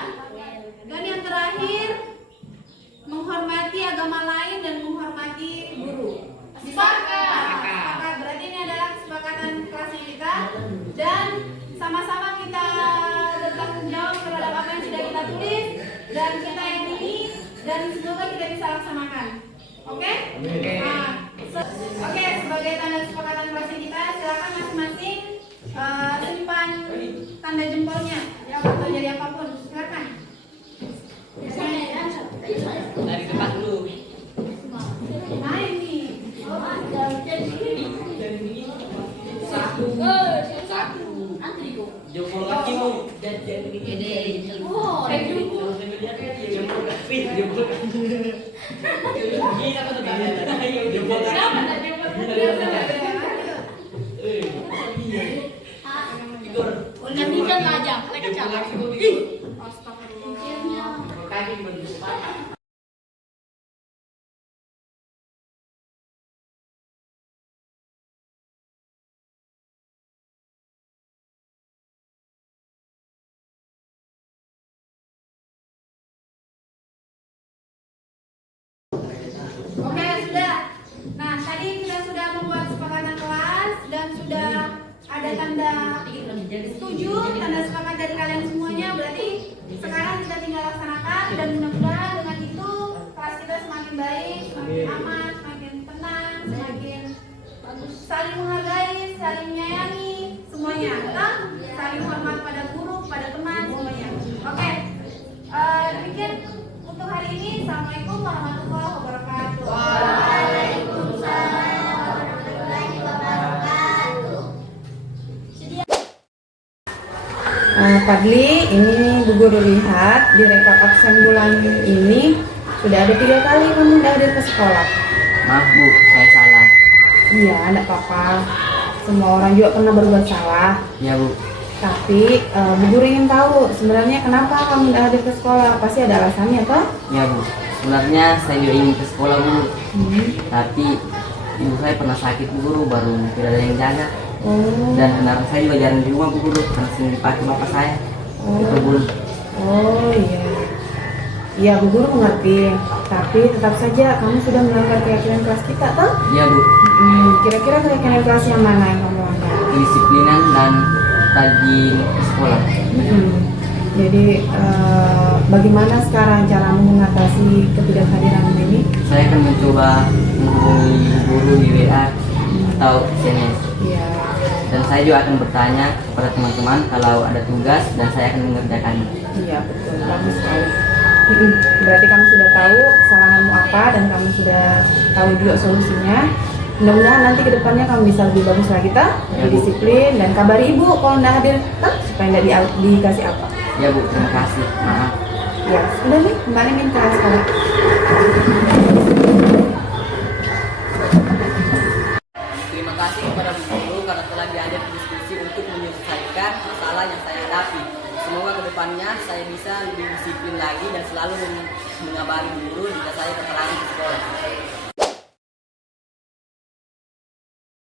Dan yang terakhir, menghormati agama lain dan menghormati guru. Sepakat? Sepakat. Berarti ini adalah kesepakatan kelasnya kita dan sama-sama kita bertanggung jawab terhadap apa yang sudah kita tulis dan kita yakini dan semoga kita bisa laksanakan. Oke? Oke, sebagai tanda kesepakatan kelasnya kita, silakan masing-masing simpan tanda jempolnya ya atau jadi apapun. Silakan. Dari tempat dulu. Nah ini. Jempol kaki mau. Oh, Jempol kaki. Gila apa tuh? Jempol kaki. nanti kan lajang mereka capek Astagfirullah. Kaki tadi kita sudah membuat kesepakatan kelas dan sudah ada tanda setuju, tanda sepakat dari kalian semuanya. Berarti sekarang kita tinggal laksanakan dan mudah-mudahan dengan itu kelas kita semakin baik, semakin aman, semakin tenang, semakin saling menghargai, saling menyayangi semuanya, kan? Saling hormat pada guru, pada teman semuanya. Oke, demikian untuk hari ini. Assalamualaikum warahmatullahi wabarakatuh. Waalaikumsalam warahmatullahi wabarakatuh. Fadli, ini Bu Guru lihat di rekap absen bulan ini sudah ada 3 kali kamu udah hadir ke sekolah. Maaf Bu, saya salah. Iya, enggak apa-apa. Semua orang juga pernah berbuat salah. Ya Bu. Tapi Bu Guru ingin tahu sebenarnya kenapa kamu tidak hadir ke sekolah? Pasti ada alasannya, toh? Ya Bu. Sebenarnya saya juga ingin ke sekolah Bu. Tapi ibu saya pernah sakit Bu Guru, baru tidak ada yang jaga. Dan kendaraan saya juga jarang di rumah Bu Guru, karena sering dipakai bapak saya. Itu Bu. Oh iya. Iya, Bu Guru mengerti. Tapi tetap saja kamu sudah melanggar keyakinan kelas kita, toh? Iya Bu. Kira-kira keyakinan kelas yang mana yang kamu langgar? Kedisiplinan dan rajin ke sekolah. Jadi bagaimana sekarang cara mengatasi ketidakhadiran ini? Saya akan mencoba menghubungi guru di WA atau SMS. Iya. Dan saya juga akan bertanya kepada teman-teman kalau ada tugas dan saya akan mengerjakannya. Iya, betul. Bagus sekali. Berarti kamu sudah tahu kesalahanmu apa dan kamu sudah tahu juga solusinya. Mudah-mudahan nanti kedepannya kamu bisa lebih bagus lagi, toh? Lebih disiplin dan kabari ibu kalau tidak hadir, toh? Supaya tidak dikasih apa. Ya Bu, terima kasih. Maaf. Ya, sudah nih, kembali minta sekolah. Terima kasih kepada Bu Guru karena telah diajak diskusi untuk menyelesaikan masalah yang saya hadapi. Semoga kedepannya saya bisa lebih disiplin lagi dan selalu mengabari guru jika saya kekurangan di sekolah.